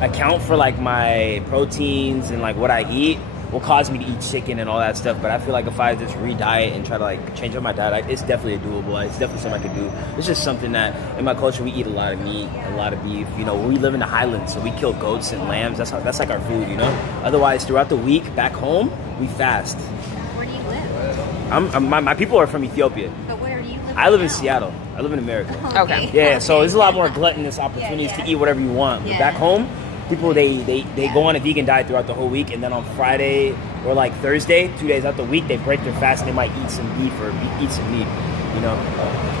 account for like my proteins and like what I eat will cause me to eat chicken and all that stuff. But I feel like if I just re-diet and try to like change up my diet, it's definitely doable. It's definitely something I could do. It's just something that in my culture we eat a lot of meat, a lot of beef. We live in the highlands, so we kill goats and lambs. That's like our food. Otherwise, throughout the week back home, we fast. Where do you live? My people are from Ethiopia. But where do you live? I live in now? Seattle. I live in America. Okay. Yeah, so there's a lot more gluttonous opportunities to eat whatever you want. But Yeah. back home, people they go on a vegan diet throughout the whole week, and then on Friday or like Thursday, 2 days out the week, they break their fast and they might eat some beef or eat some meat.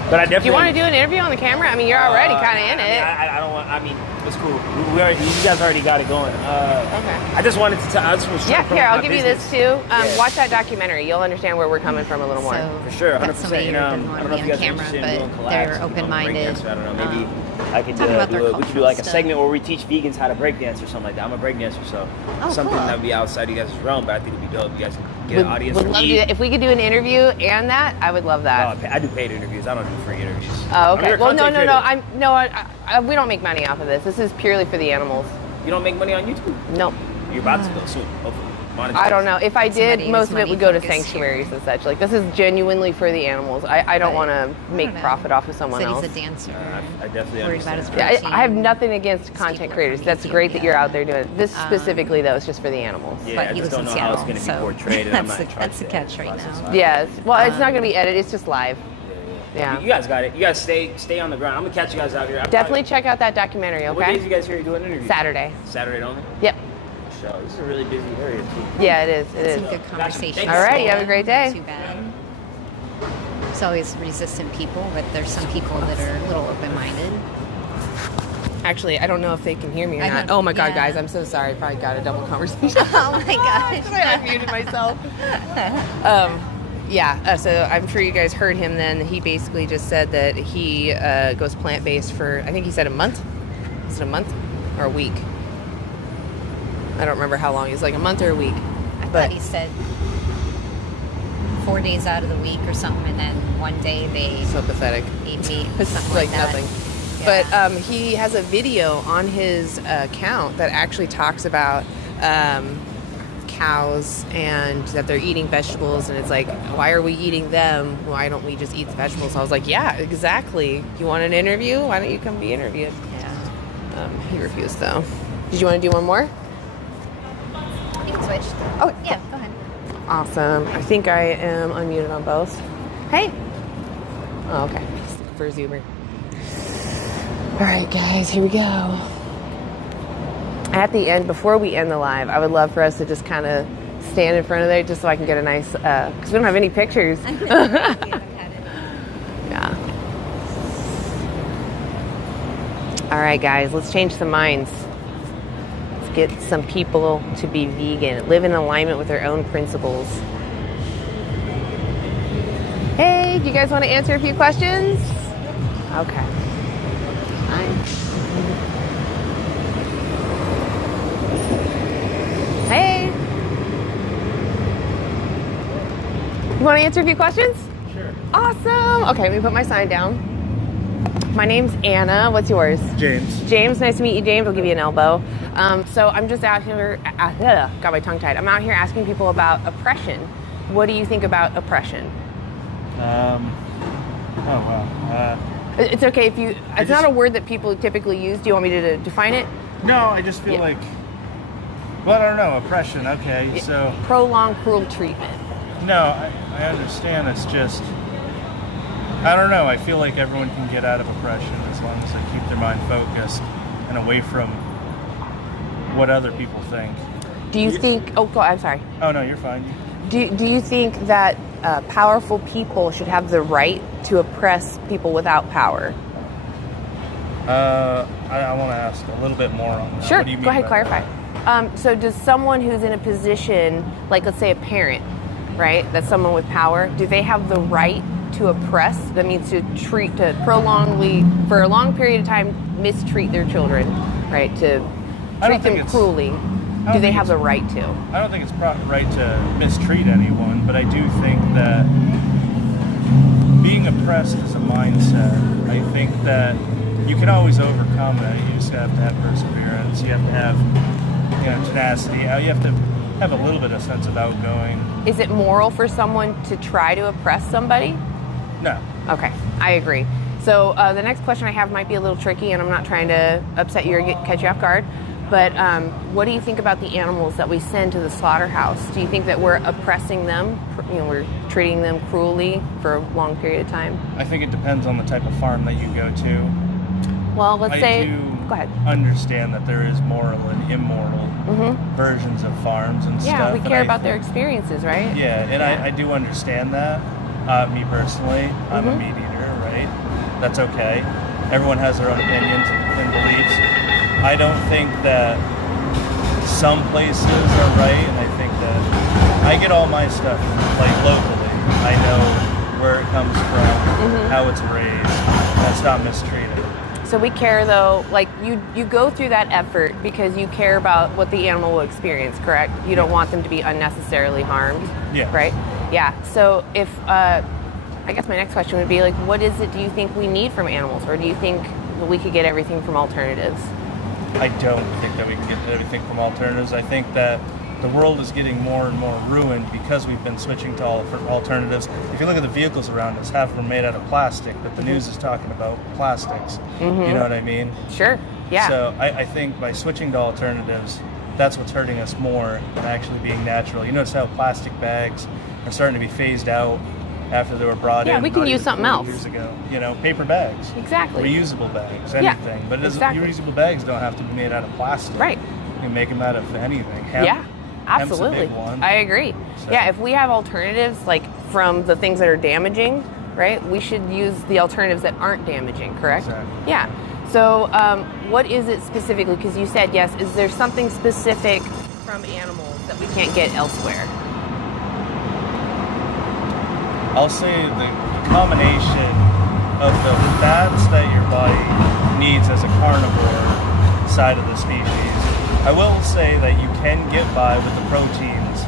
But I definitely. Do you want to do an interview on the camera? I mean, you're already kind of in it. I don't want. I mean, it's cool. We already. You guys already got it going. Okay. I just wanted to tell. I just was trying to Yeah, here, promote I'll my give you business. this too. Yeah. Watch that documentary. You'll understand where we're coming from a little more. So, For sure, 100%. got somebody here that doesn't I want don't to know be if you on guys are camera, interested in doing but collabs, they're open-minded. breakdance, I don't know. Maybe I could talking about do their we could do cultural like a stuff. segment where we teach vegans how to breakdance or something like that. I'm a breakdancer, so something cool. that would be outside you guys' realm, but I think it'd be dope. You guys can get an audience Would for love to me. do that. If we could do an interview and that, I would love that. I do paid interviews. I don't do free interviews. Oh, I'm okay. your Well, no. content creator. We don't make money off of this. This is purely for the animals. You don't make money on YouTube? Nope. You're about to go soon, hopefully. Monetize. I don't know. If I did, Somebody most is of it money would go to focused sanctuaries and such. Like, this is genuinely for the animals. I don't want to make know. profit off of someone Said else. he's a dancer. I definitely Worried about his understand. Yeah, I have nothing against content creators. That's great that you're out there doing it. This specifically, though, is just for the animals. Yeah, But I he just lives don't in know how it's Seattle, going to be so portrayed. And I'm that's not the- trying that's to the catch right process now. it. Yes. Well, it's not going to be edited. It's just live. Yeah. You guys got it. You guys stay on the ground. I'm gonna catch you guys out here. Definitely check out that documentary, What days okay? you guys here doing interviews? Saturday. Saturday only? Yep. Show. This is a really busy area too. Yeah, it is. It Some is. good conversation. All right, you have a great day. Too bad. There's always resistant people, but there's some people that are a little open-minded. Actually, I don't know if they can hear me or I not. know- Oh my God, yeah. guys, I'm so sorry. Probably got a double conversation. Oh my gosh. I muted myself. So I'm sure you guys heard him then. He basically just said that he goes plant-based for, I think he said a month. Is it a month or a week? I don't remember how long. It's like a month or a week. I thought he said 4 days out of the week or something, and then one day they So pathetic. eat meat. It's something like that. nothing. But he has a video on his account that actually talks about cows and that they're eating vegetables, and it's like, why are we eating them? Why don't we just eat the vegetables? I was like, yeah, exactly. You want an interview? Why don't you come be interviewed? Yeah. He refused though. Did you want to do one more? You can switch. Oh, Yeah, go ahead. awesome. I think I am unmuted on both. Hey. Oh, okay. Just looking for a zoomer. All right, guys, here we go. At the end, before we end the live, I would love for us to just kind of stand in front of there just so I can get a nice, because we don't have any pictures. Yeah. All right, guys, let's change some minds. Let's get some people to be vegan, live in alignment with their own principles. Hey, do you guys want to answer a few questions? Okay. Fine. Hey. You want to answer a few questions? Sure. Awesome. Okay, let me put my sign down. My name's Anna. What's yours? James. James, nice to meet you, James. I'll give you an elbow. So I'm just out here, got my tongue tied. I'm out here asking people about oppression. What do you think about oppression? It's okay if you, it's not a word that people typically use. Do you want me to define it? No, I just feel like, well, I don't know, oppression, okay, so. Prolonged cruel treatment. No, I understand, it's just, I don't know, I feel like everyone can get out of oppression as long as they keep their mind focused and away from what other people think. Do you think, I'm sorry. Oh, no, you're fine. Do you think that powerful people should have the right to oppress people without power? I want to ask a little bit more on that. Sure, What do you mean go ahead, by clarify. that? So does someone who's in a position, like let's say a parent, right, that's someone with power, do they have the right to oppress? That means to for a long period of time, mistreat their children, right, to treat them cruelly. Do they have the right to? I don't think it's right to mistreat anyone, but I do think that being oppressed is a mindset. I think that you can always overcome it. You just have to have perseverance. You have to have, tenacity. You have to have a little bit of sense of outgoing. Is it moral for someone to try to oppress somebody? No. Okay, I agree. So the next question I have might be a little tricky, and I'm not trying to upset you or catch you off guard. But what do you think about the animals that we send to the slaughterhouse? Do you think that we're oppressing them? We're treating them cruelly for a long period of time? I think it depends on the type of farm that you go to. Well, let's say... Go ahead. Understand that there is moral and immoral versions of farms and stuff. Yeah, we care about their experiences, right? Yeah, and I do understand that. Me personally, I'm a meat eater, right? That's okay. Everyone has their own opinions and beliefs. I don't think that some places are right, and I think that I get all my stuff like locally. I know where it comes from, how it's raised. That's not mistreated. So we care though, like you go through that effort because you care about what the animal will experience, correct? You don't want them to be unnecessarily harmed, right? Yeah, so if, I guess my next question would be like, what is it do you think we need from animals? Or do you think we could get everything from alternatives? I don't think that we can get everything from alternatives. I think that the world is getting more and more ruined because we've been switching to alternatives. If you look at the vehicles around us, half of them are made out of plastic, but the news is talking about plastics. You know what I mean? Sure, yeah. So I think by switching to alternatives, that's what's hurting us more than actually being natural. You notice how plastic bags are starting to be phased out after they were brought in. Yeah, we can use something else. Years ago. Paper bags. Exactly. Reusable bags, anything. But reusable bags don't have to be made out of plastic. Right. You can make them out of anything. Absolutely. I agree. So. Yeah, if we have alternatives like from the things that are damaging, right, we should use the alternatives that aren't damaging, correct? Exactly. Yeah. So what is it specifically? Because you said yes. Is there something specific from animals that we can't get elsewhere? I'll say the combination of the fats that your body needs as a carnivore side of the species. I will say that you can get by with the proteins,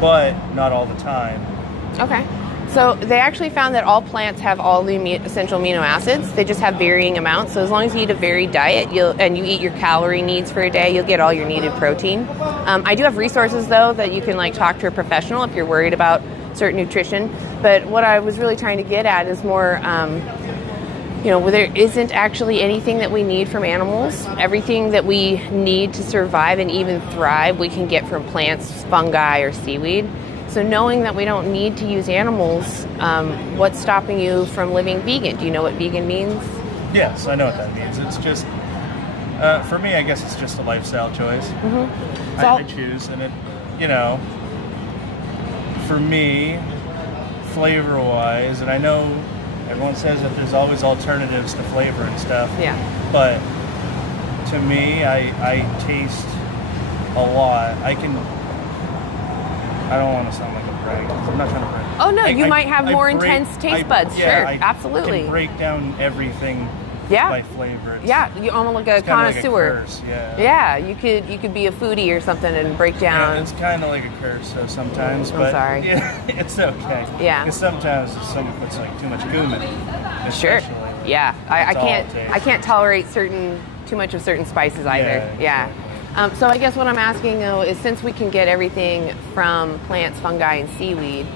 but not all the time. Okay. So they actually found that all plants have all the essential amino acids. They just have varying amounts. So as long as you eat a varied diet and you eat your calorie needs for a day, you'll get all your needed protein. I do have resources, though, that you can talk to a professional if you're worried about certain nutrition. But what I was really trying to get at is more, there isn't actually anything that we need from animals. Everything that we need to survive and even thrive, we can get from plants, fungi, or seaweed. So knowing that we don't need to use animals, what's stopping you from living vegan? Do you know what vegan means? Yes, I know what that means. It's just, for me, I guess it's just a lifestyle choice. Mm-hmm. I choose, and it, for me, flavor-wise, and I know everyone says that there's always alternatives to flavor and stuff. Yeah. But to me, I taste a lot. I don't want to sound like a brag. I'm not trying to brag. Oh, no, you might have more intense taste buds. Sure, absolutely. I can break down everything by flavor. You almost like a connoisseur. Like a curse, yeah, you could be a foodie or something and break down. Yeah, it's kind of like a curse, so sometimes. I'm sorry. Yeah, it's okay. Yeah. Because sometimes if someone puts too much cumin, sure. Yeah, I can't tolerate too much of certain spices either. Yeah. So I guess what I'm asking, though, is since we can get everything from plants, fungi, and seaweed,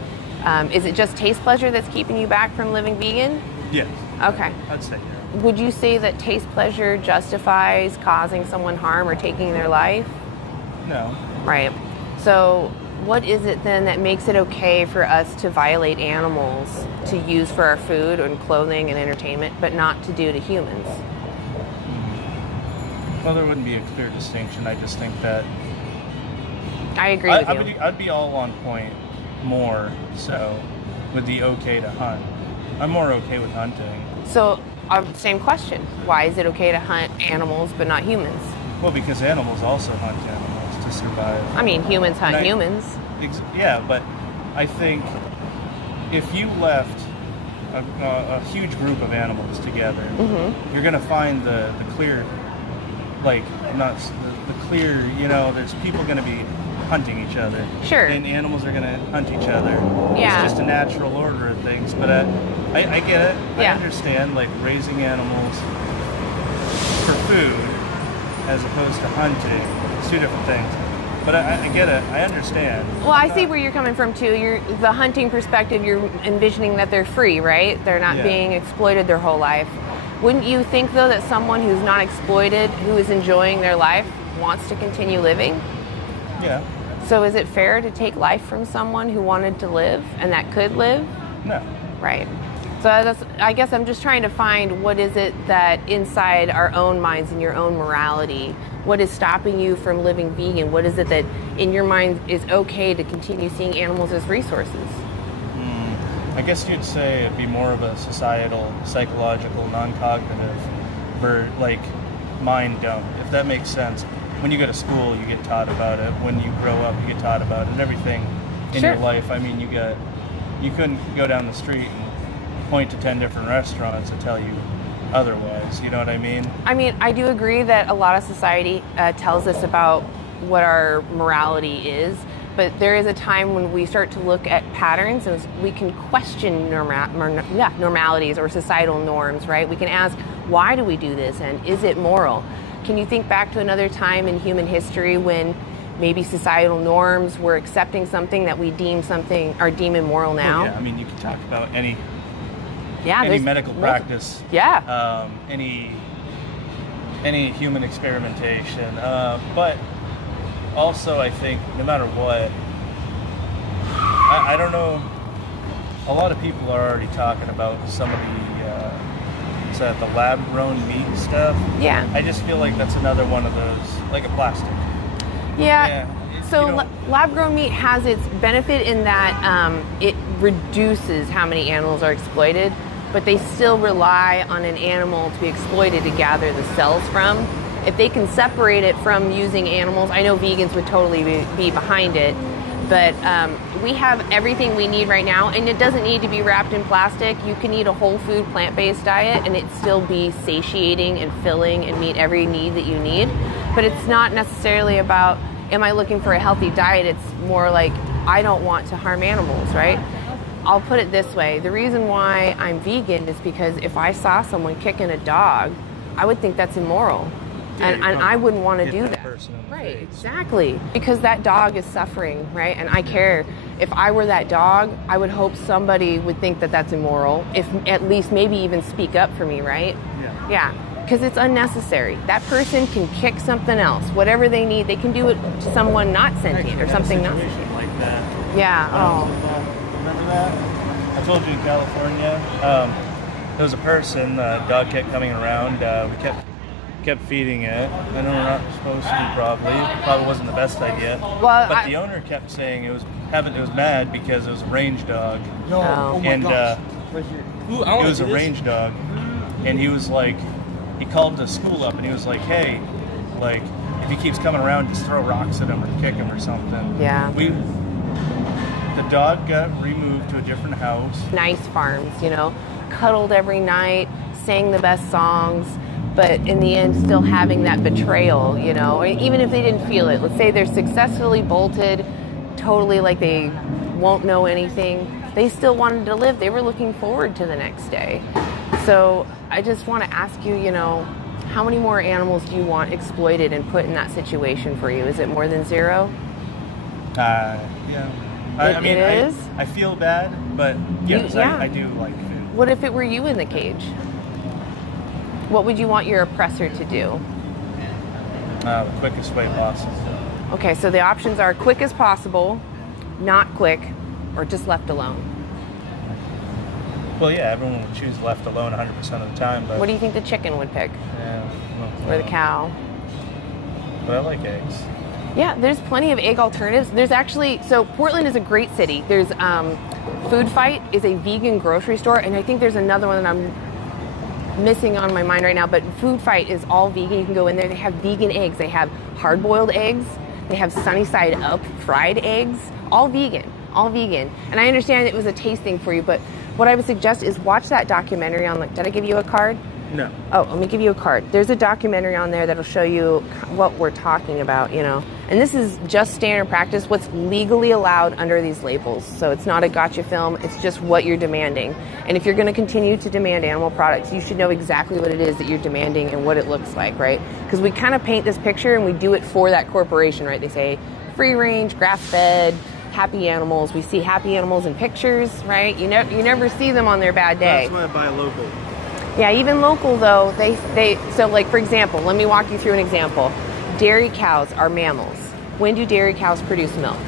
is it just taste pleasure that's keeping you back from living vegan? Yeah. Okay. I'd say yeah. Would you say that taste pleasure justifies causing someone harm or taking their life? No. Right. So what is it then that makes it okay for us to violate animals to use for our food and clothing and entertainment, but not to do to humans? Well, there wouldn't be a clear distinction. I just think that I agree with you. I'd be all on point more so with the okay to hunt. I'm more okay with hunting. So, same question. Why is it okay to hunt animals but not humans? Well, because animals also hunt animals to survive. I mean, humans hunt humans. Yeah, but I think if you left a huge group of animals together, you're going to find the clear... not the clear, there's people going to be hunting each other. Sure. And animals are going to hunt each other. Yeah. It's just a natural order of things. But I get it. Yeah. I understand, raising animals for food as opposed to hunting. It's two different things. But I get it. I understand. Well, I see where you're coming from, too. The hunting perspective, you're envisioning that they're free, right? They're not being exploited their whole life. Wouldn't you think, though, that someone who's not exploited, who is enjoying their life, wants to continue living? Yeah. So is it fair to take life from someone who wanted to live and that could live? No. Right. So I guess I'm just trying to find what is it that inside our own minds and your own morality, what is stopping you from living vegan? What is it that in your mind is okay to continue seeing animals as resources? I guess you'd say it'd be more of a societal, psychological, non-cognitive, mind-dump, if that makes sense. When you go to school, you get taught about it. When you grow up, you get taught about it. And everything in your life, I mean, you couldn't go down the street and point to 10 different restaurants and tell you otherwise. You know what I mean? I mean, I do agree that a lot of society tells us about what our morality is. But there is a time when we start to look at patterns and we can question normalities or societal norms, right? We can ask, why do we do this and is it moral? Can you think back to another time in human history when maybe societal norms were accepting something that we deem immoral now? Well, yeah, I mean, you can talk about any medical practice. Yeah. Any human experimentation. But also, I think no matter what, I don't know. A lot of people are already talking about some of the lab-grown meat stuff. Yeah. I just feel like that's another one of those, like a plastic. Yeah. So lab-grown meat has its benefit in that it reduces how many animals are exploited, but they still rely on an animal to be exploited to gather the cells from. If they can separate it from using animals, I know vegans would totally be behind it, but we have everything we need right now, and it doesn't need to be wrapped in plastic. You can eat a whole food, plant-based diet, and it still be satiating and filling and meet every need that you need. But it's not necessarily about, am I looking for a healthy diet? It's more like, I don't want to harm animals, right? I'll put it this way. The reason why I'm vegan is because if I saw someone kicking a dog, I would think that's immoral. And I wouldn't want to do that. Right, exactly. Because that dog is suffering, right? And I care. If I were that dog, I would hope somebody would think that that's immoral. If at least maybe even speak up for me, right? Yeah. Yeah, because it's unnecessary. That person can kick something else. Whatever they need, they can do it to someone not sentient or something not sentient. Like that. Yeah, Remember that? I told you in California, there was a person, the dog kept coming around, we kept feeding it. I know we're not supposed to, probably wasn't the best idea. Well, but the owner kept saying it was mad because it was a range dog. No. Oh my And gosh. it was a range dog, and he was like, he called the school up and he was like, hey, like, if he keeps coming around, just throw rocks at him or kick him or something. Yeah. The dog got removed to a different house. Nice farms, you know, cuddled every night, sang the best songs, but in the end still having that betrayal, you know, even if they didn't feel it. Let's say they're successfully bolted, totally like they won't know anything. They still wanted to live. They were looking forward to the next day. So I just want to ask you, you know, how many more animals do you want exploited and put in that situation for you? Is it more than zero? Yeah. It is? I feel bad, but yes, yeah. I do like food. What if it were you in the cage? What would you want your oppressor to do? The quickest way possible. Okay, so the options are quick as possible, not quick, or just left alone. Well, yeah, everyone would choose left alone 100% of the time, but... What do you think the chicken would pick? Yeah. Or the cow? But I like eggs. Yeah, there's plenty of egg alternatives. There's actually, so Portland is a great city. There's Food Fight is a vegan grocery store, and I think there's another one that I'm missing on my mind right now, but Food Fight is all vegan. You can go in there. They have vegan eggs. They have hard-boiled eggs. They have sunny side up fried eggs. All vegan. And I understand it was a tasting for you, but what I would suggest is watch that documentary on, did I give you a card? No. Oh, let me give you a card. There's a documentary on there that'll show you what we're talking about, you know. And this is just standard practice, what's legally allowed under these labels. So it's not a gotcha film, it's just what you're demanding. And if you're going to continue to demand animal products, you should know exactly what it is that you're demanding and what it looks like, right? Because we kind of paint this picture and we do it for that corporation, right? They say free range, grass-fed, happy animals. We see happy animals in pictures, right? You never see them on their bad day. That's why I buy local. Yeah, even local though, so like for example, let me walk you through an example. Dairy cows are mammals. When do dairy cows produce milk?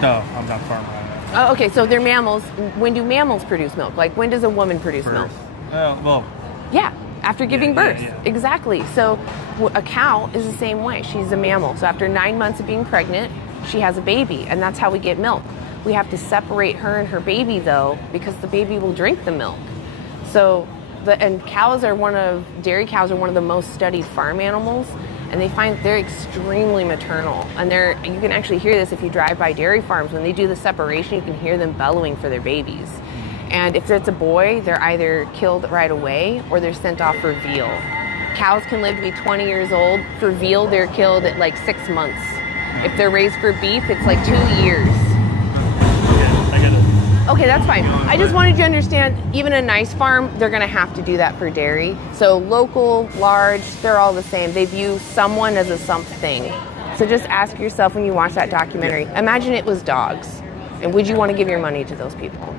No, I'm not farming right now. Oh, okay, so they're mammals. When do mammals produce milk? Like when does a woman produce milk? Well, Yeah, after giving birth. yeah. Exactly. So a cow is the same way. She's a mammal. So after 9 months of being pregnant, she has a baby, and that's how we get milk. We have to separate her and her baby though, because the baby will drink the milk. So, dairy cows are one of the most studied farm animals, and they find they're extremely maternal. And you can actually hear this if you drive by dairy farms. When they do the separation, you can hear them bellowing for their babies. And if it's a boy, they're either killed right away or they're sent off for veal. Cows can live to be 20 years old. For veal, they're killed at like 6 months. If they're raised for beef, it's like 2 years. I get it. Okay, that's fine. I just wanted you to understand, even a nice farm, they're going to have to do that for dairy. So local, large, they're all the same. They view someone as a something. So just ask yourself when you watch that documentary, imagine it was dogs. And would you want to give your money to those people?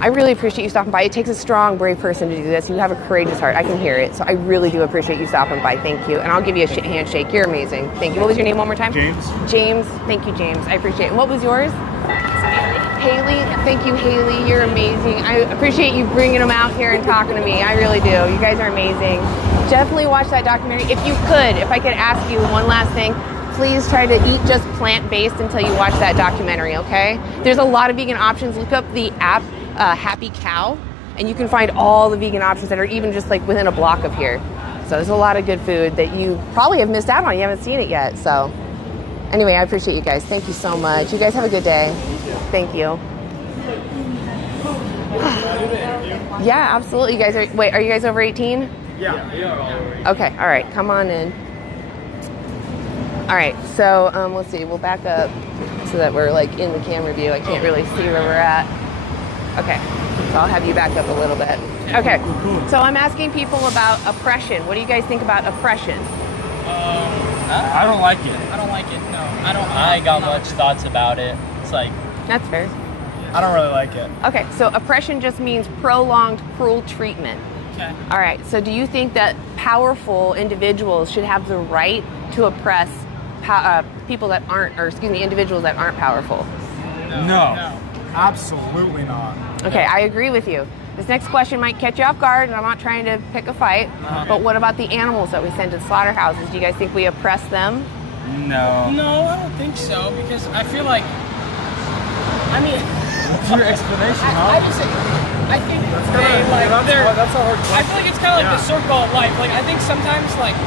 I really appreciate you stopping by. It takes a strong, brave person to do this. You have a courageous heart. I can hear it. So I really do appreciate you stopping by. Thank you. And I'll give you a handshake. You're amazing. Thank you. What was your name one more time? James. James. Thank you, James. I appreciate it. And what was yours? Haley. Thank you, Haley. You're amazing. I appreciate you bringing them out here and talking to me. I really do. You guys are amazing. Definitely watch that documentary. If I could ask you one last thing, please try to eat just plant-based until you watch that documentary, okay? There's a lot of vegan options. Look up the app Happy Cow, and you can find all the vegan options that are even just like within a block of here. So there's a lot of good food that you probably have missed out on. You haven't seen it yet. So anyway, I appreciate you guys. Thank you so much. You guys have a good day. Thank you. Yeah, absolutely. You guys are you guys over 18? Yeah. Okay, all right, come on in. All right, so let's see, we'll back up so that we're like in the camera view. I can't really see where we're at. Okay, so I'll have you back up a little bit. Okay, so I'm asking people about oppression. What do you guys think about oppression? I don't like it. I don't like it. No, I ain't got much thoughts about it. It's like That's fair. I don't really like it. Okay, so oppression just means prolonged cruel treatment. Okay. All right, so do you think that powerful individuals should have the right to oppress people that aren't, or excuse me, individuals that aren't powerful? No. Absolutely not. Okay, I agree with you. This next question might catch you off guard, and I'm not trying to pick a fight, but what about the animals that we send to slaughterhouses? Do you guys think we oppress them? No. No, I don't think so, because I feel like, I mean... What's your explanation, huh? I think that's a hard question. I feel like it's kind of like the circle of life. Like, I think sometimes, like,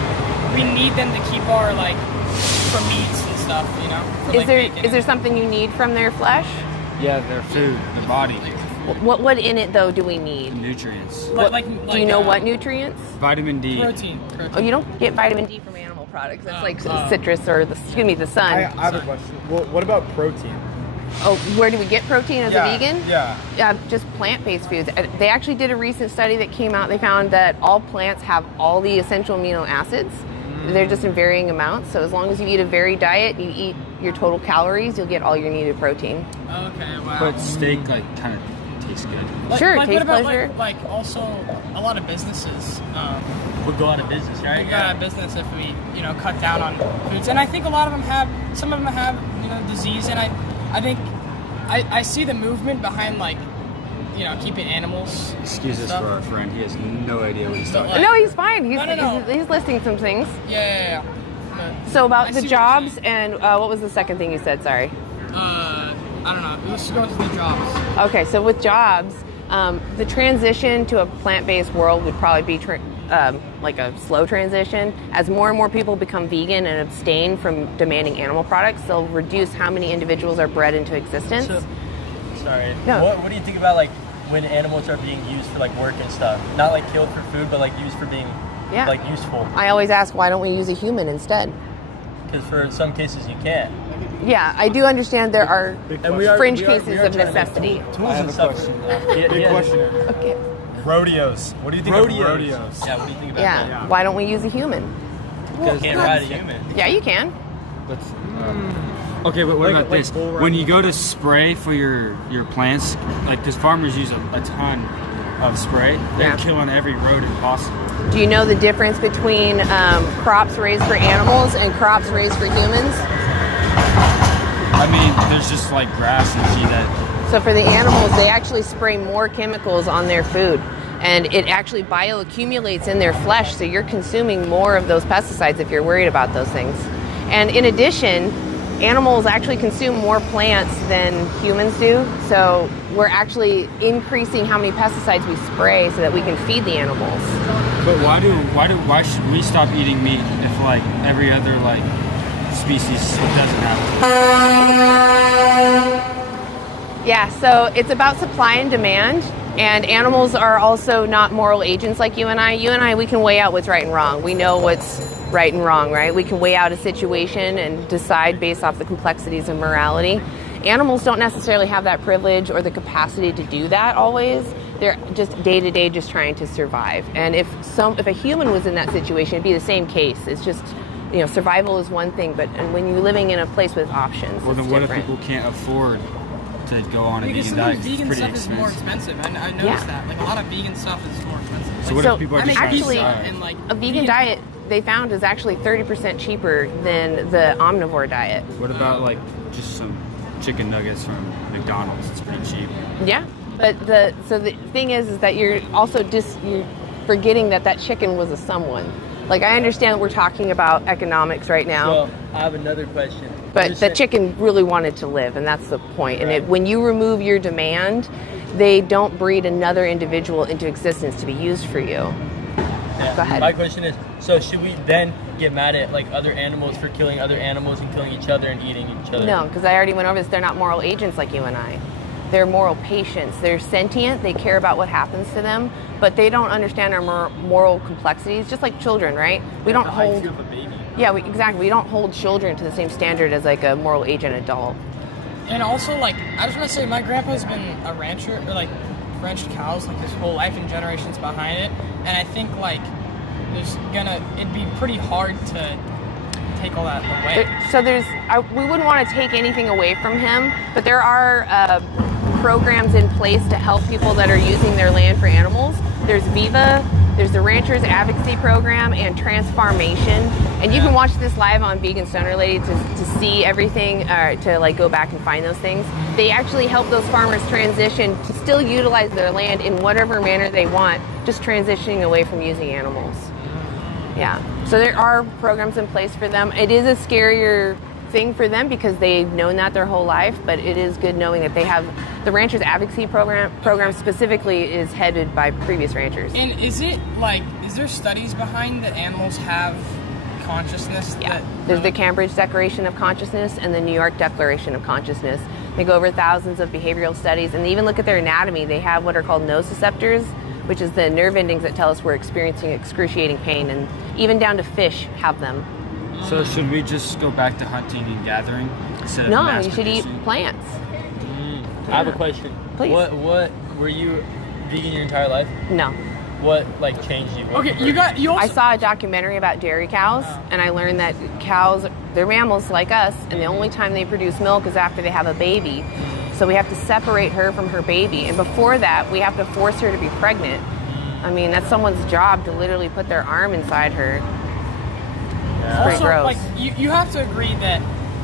we need them to keep our, like, for meats and stuff, you know? Is there something you need from their flesh? Yeah, their food, their body. What in it, though, do we need? Nutrients. Do you know what nutrients? Vitamin D. Protein. Oh, you don't get vitamin D from animal products. That's like citrus or the sun. I have a question. Well, what about protein? Oh, where do we get protein as a vegan? Yeah. Just plant-based foods. They actually did a recent study that came out. They found that all plants have all the essential amino acids. They're just in varying amounts. So as long as you eat a varied diet, you eat your total calories, you'll get all your needed protein. Okay, wow. But steak, like, kind of tastes good. Sure, like, tastes what about, pleasure. like also, a lot of businesses would go out of business, right? Would go out of business if we, cut down on foods. And I think a lot of them have, disease. And I think I see the movement behind, like, keeping animals. Excuse us for our friend. He has no idea what he's talking about. No, he's fine. He's No. he's listing some things. Yeah. So about I the see what jobs you're and what was the second thing you said? Sorry. I don't know. Let's go to the jobs. Okay, so with jobs, the transition to a plant-based world would probably be like a slow transition. As more and more people become vegan and abstain from demanding animal products, they'll reduce how many individuals are bred into existence. Sorry. No. What do you think about, like, when animals are being used for, like, work and stuff? Not, like, killed for food, but, like, used for being, like, useful. I always ask, why don't we use a human instead? Because for some cases you can't. Yeah, I do understand there are fringe cases of necessity. Tools and stuff. Big question. Okay. Rodeos. What do you think of rodeos? Yeah, what do you think about that? Yeah, why don't we use a human? Because you can't ride a human. Yeah, you can. Okay, but what about this? When you go to spray for your plants, like, because farmers use a ton of spray, they're killing every rodent possible. Do you know the difference between crops raised for animals and crops raised for humans? I mean, there's just, like, grass and see that. So for the animals, they actually spray more chemicals on their food, and it actually bioaccumulates in their flesh, so you're consuming more of those pesticides if you're worried about those things. And in addition, animals actually consume more plants than humans do, so we're actually increasing how many pesticides we spray so that we can feed the animals. But why should we stop eating meat if, like, every other, like, species doesn't have it? Yeah, so it's about supply and demand, and animals are also not moral agents like you and I. You and I, we can weigh out what's right and wrong. We know what's right and wrong, right? We can weigh out a situation and decide based off the complexities of morality. Animals don't necessarily have that privilege or the capacity to do that always. They're just day to day just trying to survive. And if a human was in that situation, it'd be the same case. It's just, survival is one thing, but when you're living in a place with options, Well, then it's what different. if people can't afford to go on a Because vegan some diet? of It's the vegan pretty stuff is more expensive. expensive. I noticed that. Like, a lot of vegan stuff is more expensive. So what if people are just actually, and, like, a vegan diet they found is actually 30% cheaper than the omnivore diet. What about, like, just some chicken nuggets from McDonald's? It's pretty cheap. Yeah, but the thing is that you're also you're forgetting that chicken was a someone. Like, I understand we're talking about economics right now. Well, I have another question. But the chicken really wanted to live, and that's the point. Right. And when you remove your demand, they don't breed another individual into existence to be used for you. Yeah. Go ahead. My question is, so should we then get mad at, like, other animals for killing other animals and killing each other and eating each other? No, because I already went over this. They're not moral agents like you and I. They're moral patients. They're sentient. They care about what happens to them, but they don't understand our moral complexities, just like children, right? We don't hold... of a baby. Yeah, exactly. We don't hold children to the same standard as, like, a moral agent adult. And also, like, I just want to say, my grandpa's been a rancher, or like ranched cows like his whole life and generations behind it. And I think like it'd be pretty hard to take all that away. So we wouldn't want to take anything away from him, but there are programs in place to help people that are using their land for animals. There's Viva, there's the Ranchers Advocacy Program, and Transformation. And you can watch this live on Vegan Stoner Lady to see everything, to like go back and find those things. They actually help those farmers transition to still utilize their land in whatever manner they want, just transitioning away from using animals. Yeah, so there are programs in place for them. It is a scarier thing for them because they've known that their whole life, but it is good knowing that they have the Ranchers Advocacy Program specifically is headed by previous ranchers. And is there studies behind that animals have consciousness? Yeah, there's the Cambridge Declaration of Consciousness and the New York Declaration of Consciousness. They go over thousands of behavioral studies, and they even look at their anatomy. They have what are called nociceptors, which is the nerve endings that tell us we're experiencing excruciating pain, and even down to fish have them. So should we just go back to hunting and gathering instead of No, you should eat plants. I have a question. Please. What were you vegan your entire life? No. What like changed you? Okay, I saw a documentary about dairy cows, and I learned that cows, they're mammals like us, and the only time they produce milk is after they have a baby. So we have to separate her from her baby, and before that, we have to force her to be pregnant. I mean, that's someone's job to literally put their arm inside her. It's pretty also, gross. like, you have to agree that,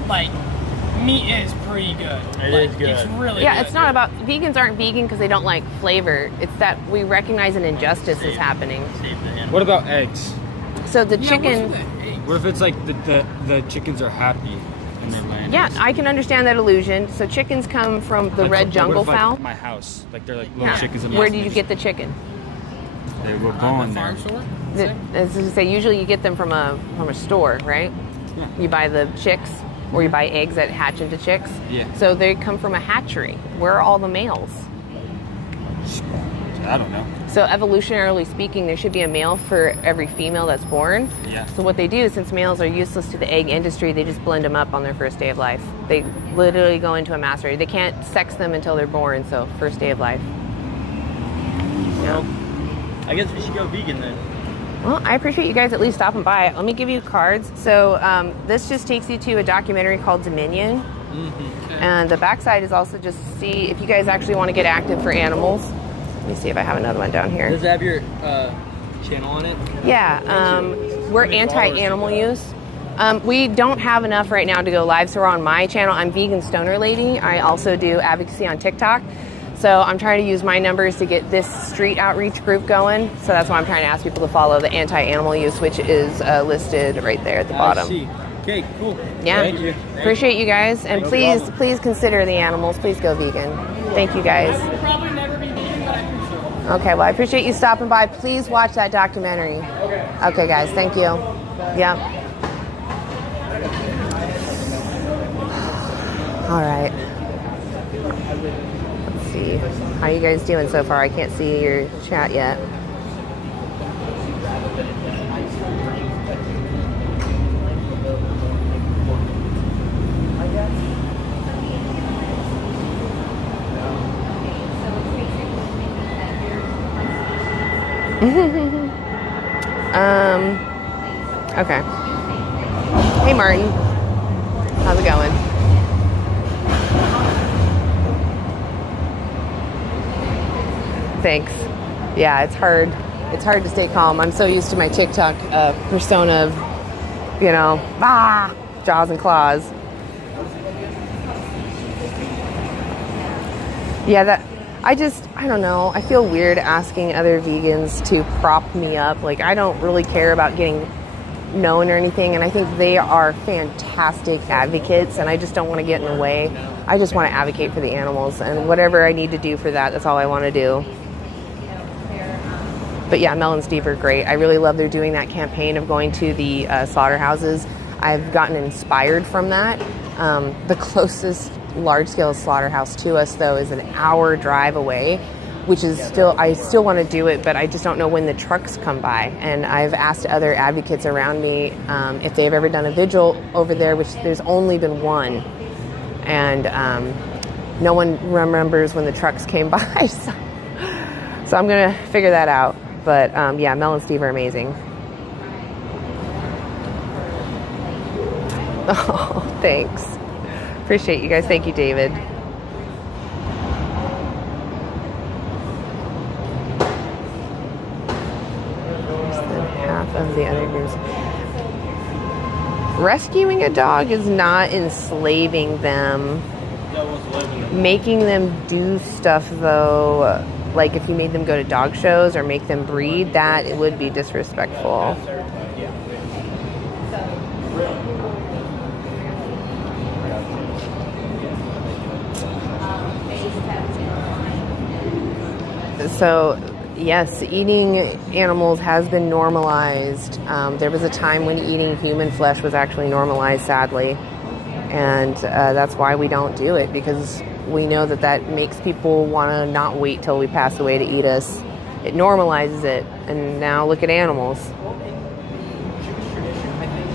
like, meat is pretty good. It is good. It's really Yeah, good. it's not about, vegans aren't vegan because they don't like flavor. It's that we recognize an injustice is happening. What about eggs? So the chicken, What if it's like the chickens are happy and they land? yeah, I can understand that illusion. So chickens come from the Like, red what jungle if, like, fowl. my house, like they're like little Yeah. chickens in my Where house. did you get the chicken? They were born there. farm store? As I say, usually you get them from a store, right? Yeah. You buy the chicks, or you buy eggs that hatch into chicks. Yeah. So they come from a hatchery. Where are all the males? I don't know. So evolutionarily speaking, there should be a male for every female that's born. Yeah. So what they do, since males are useless to the egg industry, they just blend them up on their first day of life. They literally go into a mass rearing. They can't sex them until they're born, so first day of life. Yeah. I guess we should go vegan then. Well, I appreciate you guys at least stopping by. Let me give you cards. So this just takes you to a documentary called Dominion. And the backside is also just to see if you guys actually want to get active for animals. Let me see if I have another one down here. Does it have your channel on it? Yeah, we're anti-animal use. We don't have enough right now to go live, so we're on my channel. I'm Vegan Stoner Lady. I also do advocacy on TikTok. So I'm trying to use my numbers to get this street outreach group going. So that's why I'm trying to ask people to follow the anti-animal use, which is listed right there at the bottom. I see. Okay, cool. Yeah. Thank you. Appreciate you guys. And please consider the animals. Please go vegan. Thank you guys. I will probably never be vegan, but I appreciate it. Okay, well, I appreciate you stopping by. Please watch that documentary. Okay, guys. Thank you. Yeah. All right. Let's see. How you guys doing so far? I can't see your chat yet. Okay. Hey, Martin. How's it going? Thanks. Yeah, it's hard. It's hard to stay calm. I'm so used to my TikTok persona of, jaws and claws. Yeah, I don't know. I feel weird asking other vegans to prop me up. Like, I don't really care about getting known or anything, and I think they are fantastic advocates, and I just don't want to get in the way. I just want to advocate for the animals, and whatever I need to do for that, that's all I want to do. But yeah, Mel and Steve are great. I really love they're doing that campaign of going to the slaughterhouses. I've gotten inspired from that. The closest large-scale slaughterhouse to us, though, is an hour drive away, which is I still want to do it, but I just don't know when the trucks come by. And I've asked other advocates around me if they've ever done a vigil over there, which there's only been one. and no one remembers when the trucks came by. So I'm gonna figure that out. But yeah, Mel and Steve are amazing. Oh, thanks. Appreciate you guys. Thank you, David. Half of the other groups. Rescuing a dog is not enslaving them. Making them do stuff, though, like if you made them go to dog shows or make them breed, that it would be disrespectful. So, yes, eating animals has been normalized. There was a time when eating human flesh was actually normalized, sadly. And that's why we don't do it, because we know that that makes people want to not wait till we pass away to eat us. It normalizes it. And now look at animals. Well, in Jewish tradition, I think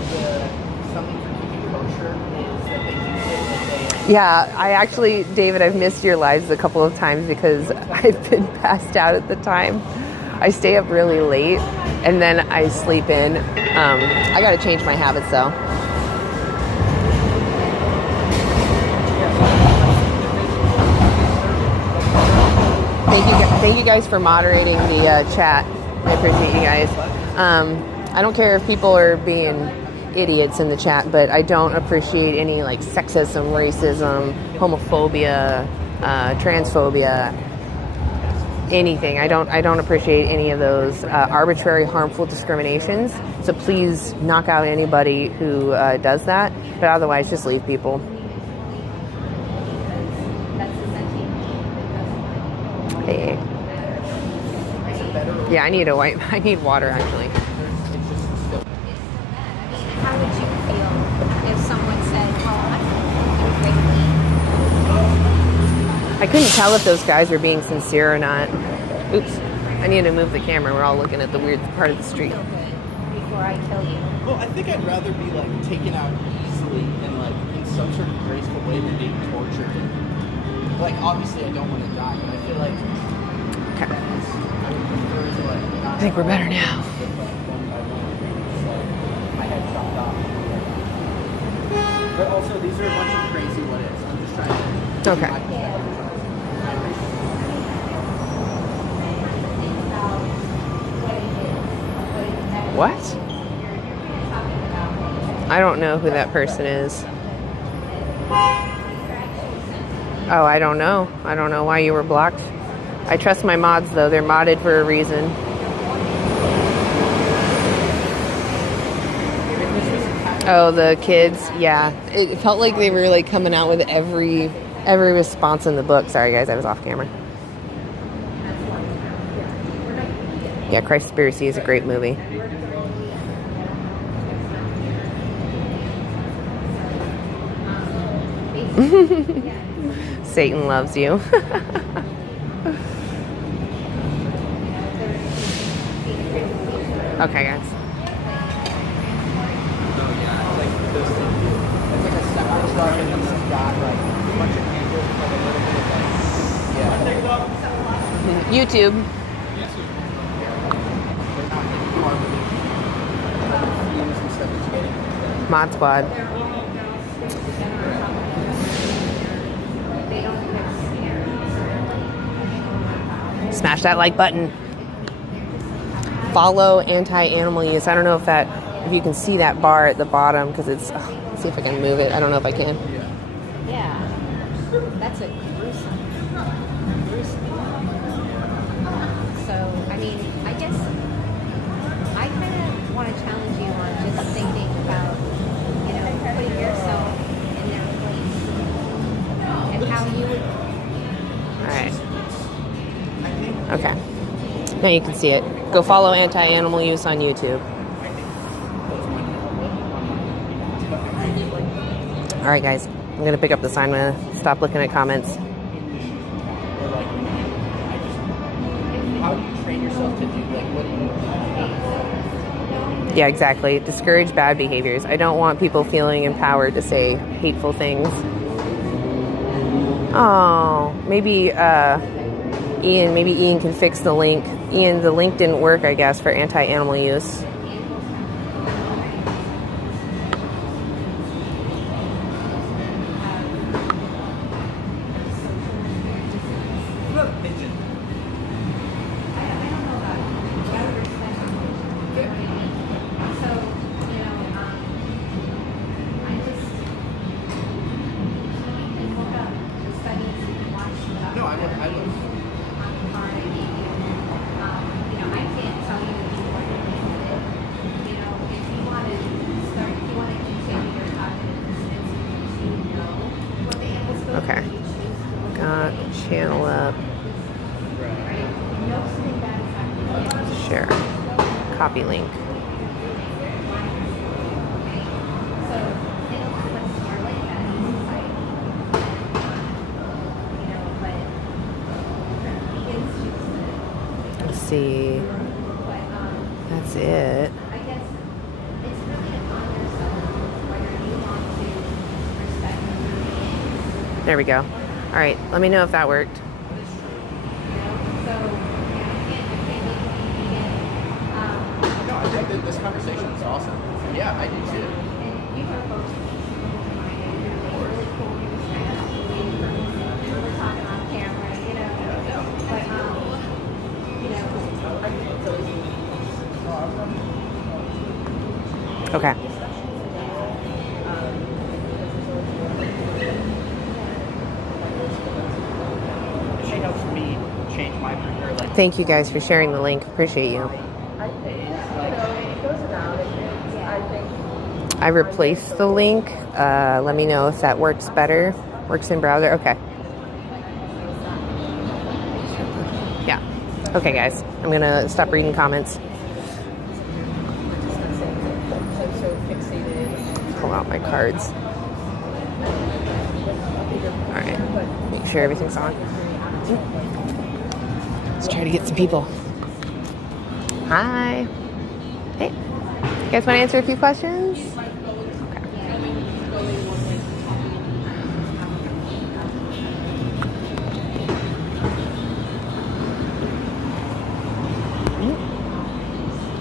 something for keeping kosher is that they use it. Yeah, I actually, David, I've missed your lives a couple of times because I've been passed out at the time. I stay up really late and then I sleep in. I got to change my habits though. Thank you guys for moderating the chat. I appreciate you guys. I don't care if people are being idiots in the chat, but I don't appreciate any like sexism, racism, homophobia, transphobia, anything. I don't appreciate any of those arbitrary, harmful discriminations. So please knock out anybody who does that. But otherwise, just leave people. Hey. Yeah, I need I need water actually. How would you feel if someone said, "Oh, I'm I couldn't tell if those guys were being sincere or not. Oops. I need to move the camera. We're all looking at the weird part of the street. before I kill you"? Well, I think I'd rather be like taken out easily and like in some sort of graceful way than being tortured. Like obviously I don't want to die, but I feel like okay. I would prefer to like not I think we're better now. My head chopped off. But also these are a bunch of crazy what ifs. I'm just trying to Okay. What? I don't know who that person is. Oh, I don't know. I don't know why you were blocked. I trust my mods, though. They're modded for a reason. Oh, the kids. Yeah. It felt like they were like coming out with every response in the book. Sorry, guys. I was off camera. Yeah, Christspiracy is a great movie. Satan loves you. Okay, guys. YouTube. Mod Squad. Smash that like button. Follow anti-animal use. I don't know if you can see that bar at the bottom because it's. Let's see if I can move it. I don't know if I can. Yeah, that's a gruesome. So, I mean, I guess I kind of want to challenge you on just thinking about, putting yourself in their place and how you would. All right. Okay. Now you can see it. Go follow anti-animal use on YouTube. All right, guys. I'm going to pick up the sign. I'm going to stop looking at comments. How do you train yourself to do what do you Yeah, exactly. Discourage bad behaviors. I don't want people feeling empowered to say hateful things. Oh, maybe Ian can fix the link. Ian, the link didn't work, I guess, for anti-animal use. Okay. Got channel up. Share. Copy link. Let's see. That's it. There we go. All right, let me know if that worked. No, I think that this conversation is awesome. Yeah, I do too. Okay. She helps me change my perspective. Thank you guys for sharing the link. Appreciate you. I replaced the link. Let me know if that works better. Works in browser. Okay. Yeah. Okay, guys. I'm going to stop reading comments. Pull out my cards. All right. Make sure everything's on. Let's try to get some people. Hi. Hey. You guys want to answer a few questions?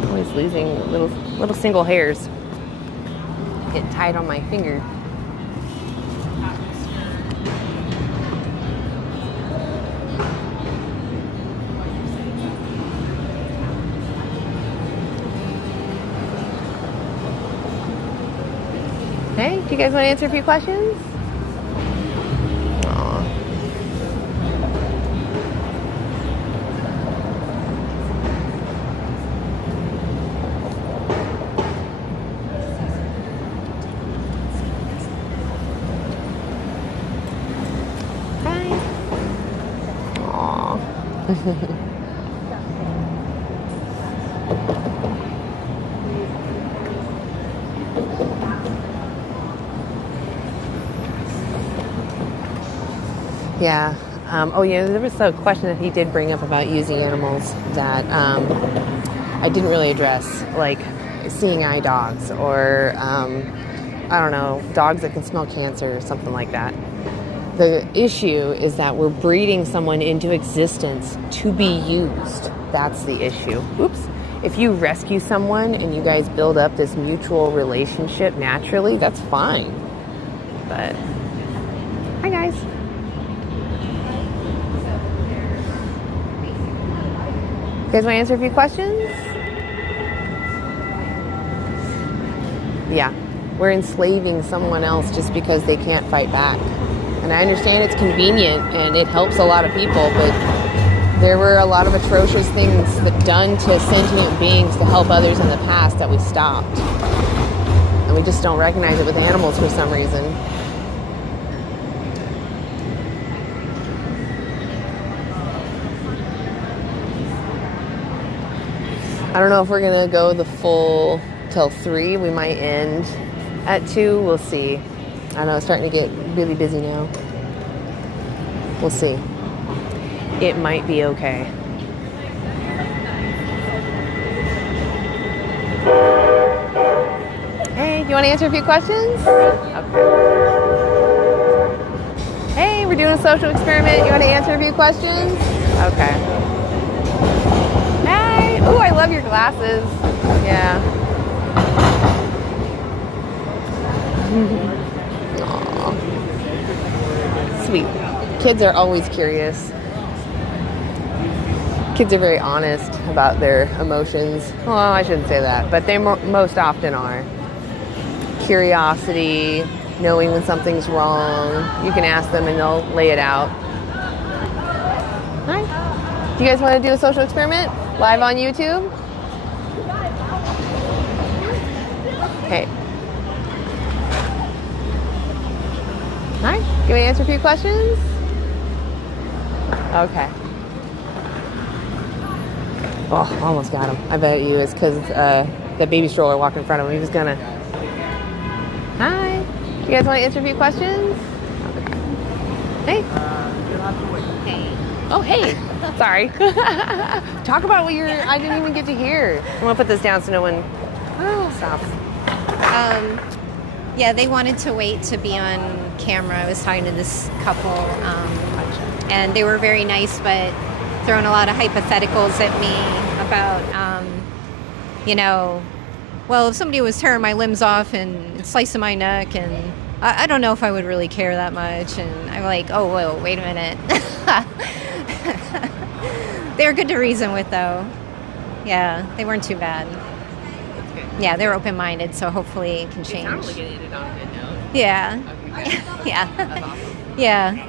Always losing little single hairs. Get tied on my finger. Hey, do you guys want to answer a few questions? Aw. Yeah. There was a question that he did bring up about using animals that I didn't really address, like seeing eye dogs or, I don't know, dogs that can smell cancer or something like that. The issue is that we're breeding someone into existence to be used. That's the issue. Oops. If you rescue someone and you guys build up this mutual relationship naturally, that's fine. But, hi guys. You guys want to answer a few questions? Yeah. We're enslaving someone else just because they can't fight back. And I understand it's convenient and it helps a lot of people, but there were a lot of atrocious things that done to sentient beings to help others in the past that we stopped. And we just don't recognize it with animals for some reason. I don't know if we're going to go the full till 3. We might end at 2. We'll see. I know it's starting to get really busy now. We'll see. It might be okay. Hey, do you want to answer a few questions? Okay. Hey, we're doing doing a social experiment? You want to answer a few questions? Okay. Hi. Oh, I love your glasses. Yeah. Aw. Sweet. Kids are always curious. Kids are very honest about their emotions. Well, I shouldn't say that, but they most often are. Curiosity, knowing when something's wrong. You can ask them and they'll lay it out. All right. Do you guys want to do a social experiment live on YouTube? Okay. All right. Do you want to answer a few questions? Okay. Oh, almost got him. I bet you it's because that baby stroller walked in front of him. He was gonna. Hi. You guys want to answer a few questions? Hey. Hey. Oh, hey. Sorry. Talk about what I didn't even get to hear. I'm gonna put this down so no one stops. Yeah, they wanted to wait to be on camera. I was talking to this couple, and they were very nice, but throwing a lot of hypotheticals at me about, well, if somebody was tearing my limbs off and slicing my neck, and I don't know if I would really care that much. And I'm like, oh, whoa, wait a minute. They were good to reason with, though. Yeah, they weren't too bad. Yeah, they were open-minded, so hopefully it can change. It sounded like it ended on a good note. Yeah. Okay. Yeah. That's awesome. Yeah.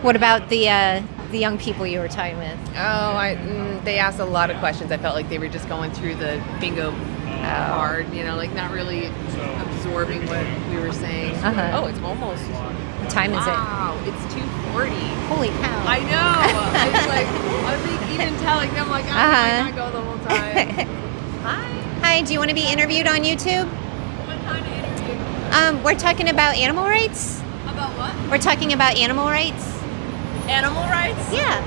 What about the young people you were talking with? Oh, they asked a lot of questions. I felt like they were just going through the bingo card, like not really absorbing what we were saying. Uh-huh. Oh, it's almost. What time is it? Wow, it's 2:40. Holy cow. I know. I was like even telling them like I might not go the whole time. Hi, do you want to be interviewed on YouTube? What kind of interview? We're talking about animal rights. About what? We're talking about animal rights. Animal rights? Yeah.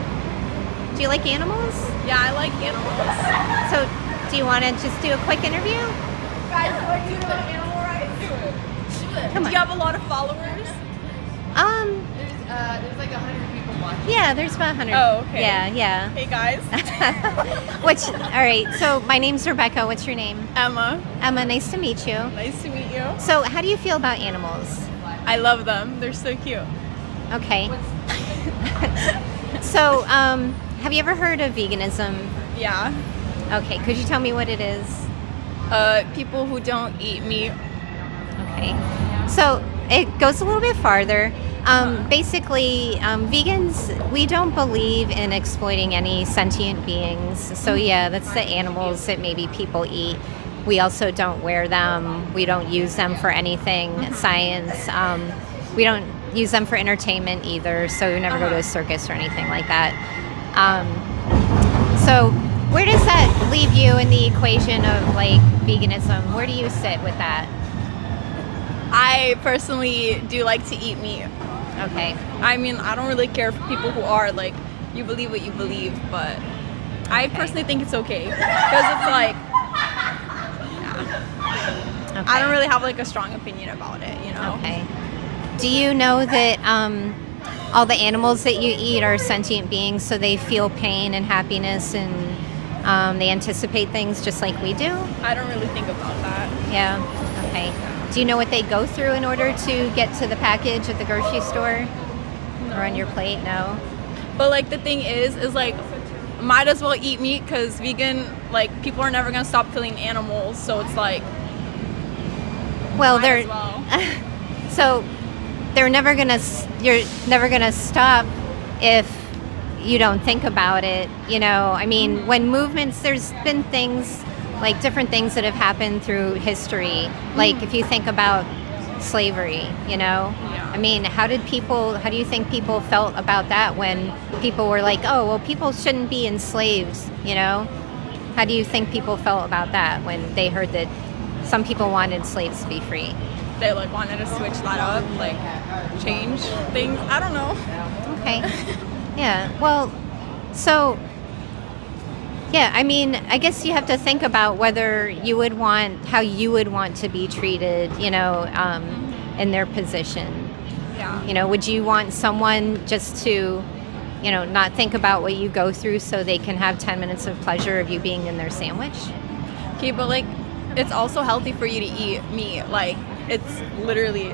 Do you like animals? Yeah, I like animals. So, do you want to just do a quick interview? Guys, what do you about animal rights? Do it. Come Do on. you have a lot of followers? There's like 100 people watching. Yeah, there's about 100. Oh, okay. Yeah. Hey, guys. All right, so my name's Rebecca. What's your name? Emma. Emma, nice to meet you. Nice to meet you. So, how do you feel about animals? I love them. They're so cute. Okay. So, have you ever heard of veganism? Yeah. Okay, could you tell me what it is? People who don't eat meat. Okay. So, it goes a little bit farther. Basically, vegans, we don't believe in exploiting any sentient beings. So yeah, that's the animals that maybe people eat. We also don't wear them. We don't use them for anything science. We don't use them for entertainment either. So we never go to a circus or anything like that. So where does that leave you in the equation of like veganism? Where do you sit with that? I personally do like to eat meat. Okay. I mean, I don't really care for people who are like, you believe what you believe, but I personally think it's okay. Because it's like, Okay. I don't really have like a strong opinion about it, Okay. Do you know that all the animals that you eat are sentient beings, so they feel pain and happiness and they anticipate things just like we do? I don't really think about that. Yeah. Okay. Do you know what they go through in order to get to the package at the grocery store? Or on your plate? No. But like the thing is like, might as well eat meat because vegan, like people are never gonna stop killing animals. So it's like, well, might they're as well. so you're never gonna stop if you don't think about it. I mean, when movements, there's been things. Like different things that have happened through history. Like if you think about slavery, I mean, how do you think people felt about that when people were like, oh, well, people shouldn't be enslaved, How do you think people felt about that when they heard that some people wanted slaves to be free? They like wanted to switch that up, like change things. I don't know. Okay. Yeah. Well, so yeah, I mean, I guess you have to think about whether how you would want to be treated, in their position. Yeah. You know, would you want someone just to, you know, not think about what you go through so they can have 10 minutes of pleasure of you being in their sandwich? Okay, but like, it's also healthy for you to eat meat. Like, it's literally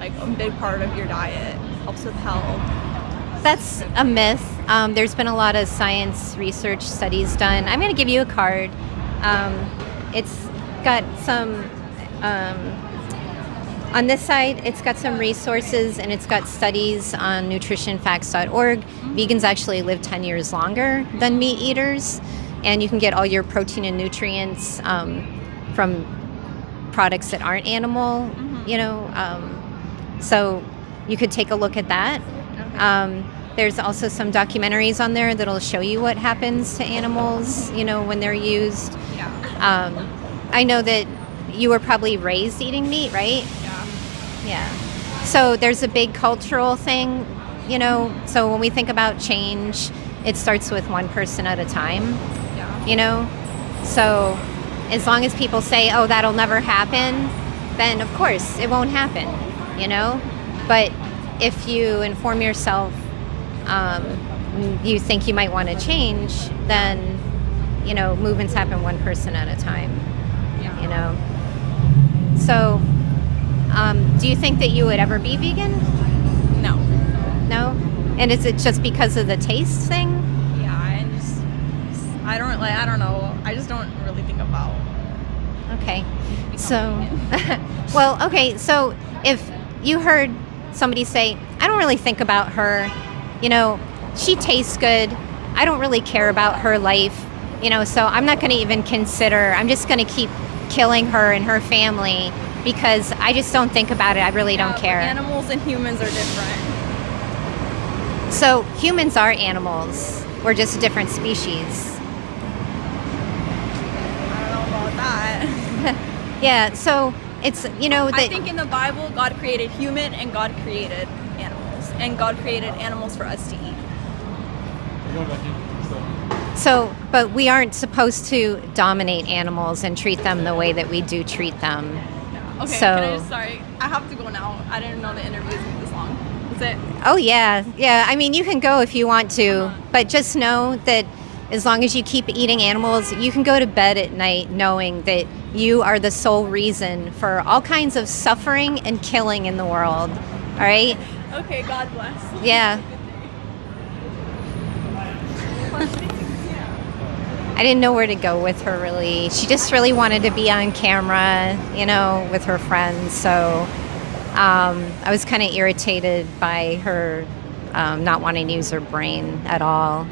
like a big part of your diet. Helps with health. That's a myth. There's been a lot of science research studies done. I'm going to give you a card. It's got some, on this side, it's got some resources and it's got studies on nutritionfacts.org. Vegans actually live 10 years longer than meat eaters, and you can get all your protein and nutrients from products that aren't animal, you know, so you could take a look at that. There's also some documentaries on there that'll show you what happens to animals, you know, when they're used. I know that you were probably raised eating meat, right? Yeah. So there's a big cultural thing, you know, so when we think about change, it starts with one person at a time, you know? So as long as people say, oh, that'll never happen, then of course it won't happen, you know? But if you inform yourself, you think you might want to change, then, you know, movements happen one person at a time, you know? So, do you think that you would ever be vegan? No. No? And is it just because of the taste thing? Yeah, I don't know. I just don't really think about. Okay. So, well, okay. So if you heard somebody say, I don't really think about her, you know, she tastes good. I don't really care about her life, you know, so I'm not going to even consider, I'm just going to keep killing her and her family because I just don't think about it. I really don't care. Animals and humans are different. So humans are animals. We're just a different species. I don't know about that. Yeah, so it's, you know, I think in the Bible, God created human and God created animals. And God created animals for us to eat. So, but we aren't supposed to dominate animals and treat them the way that we do treat them. Okay, so, can I just, sorry, I have to go now. I didn't know the interview was going to be this long. Is it? Oh, yeah. Yeah, I mean, you can go if you want to, but just know that as long as you keep eating animals, you can go to bed at night knowing that you are the sole reason for all kinds of suffering and killing in the world. All right? Okay, God bless. Yeah. I didn't know where to go with her, really. She just really wanted to be on camera, you know, with her friends. So I was kind of irritated by her not wanting to use her brain at all.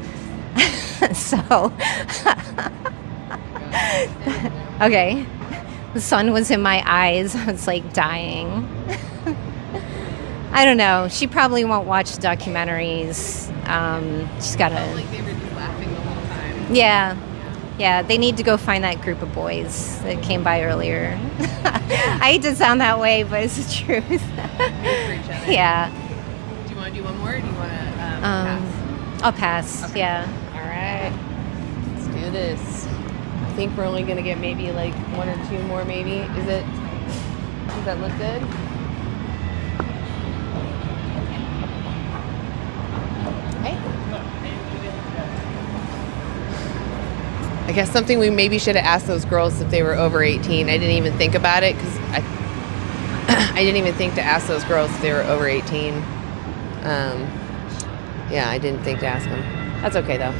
So, okay. The sun was in my eyes. I was like dying. I don't know. She probably won't watch documentaries. She's got to. Like they were just laughing the whole time. Yeah. Yeah, they need to go find that group of boys that came by earlier. I hate to sound that way, but it's the truth. Yeah. Do you want to do one more, or do you want to pass? I'll pass. Okay. Yeah. All right. Let's do this. I think we're only gonna get maybe like one or two more. Maybe does that look good? I guess something we maybe should have asked those girls if they were over 18. I didn't even think about it because I didn't even think to ask those girls if they were over 18. Yeah, I didn't think to ask them. That's okay though.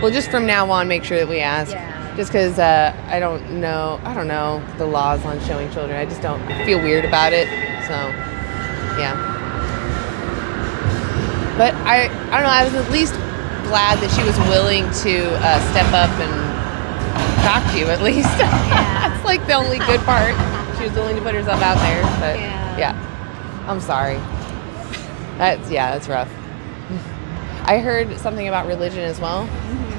We'll just from now on make sure that we ask. Yeah. Just because I don't know the laws on showing children. I just don't feel weird about it. So, yeah. But I don't know. I was at least glad that she was willing to step up and talk to you at least. Yeah. That's like the only good part. She was willing to put herself out there. But yeah. I'm sorry. That's rough. I heard something about religion as well. Mm-hmm.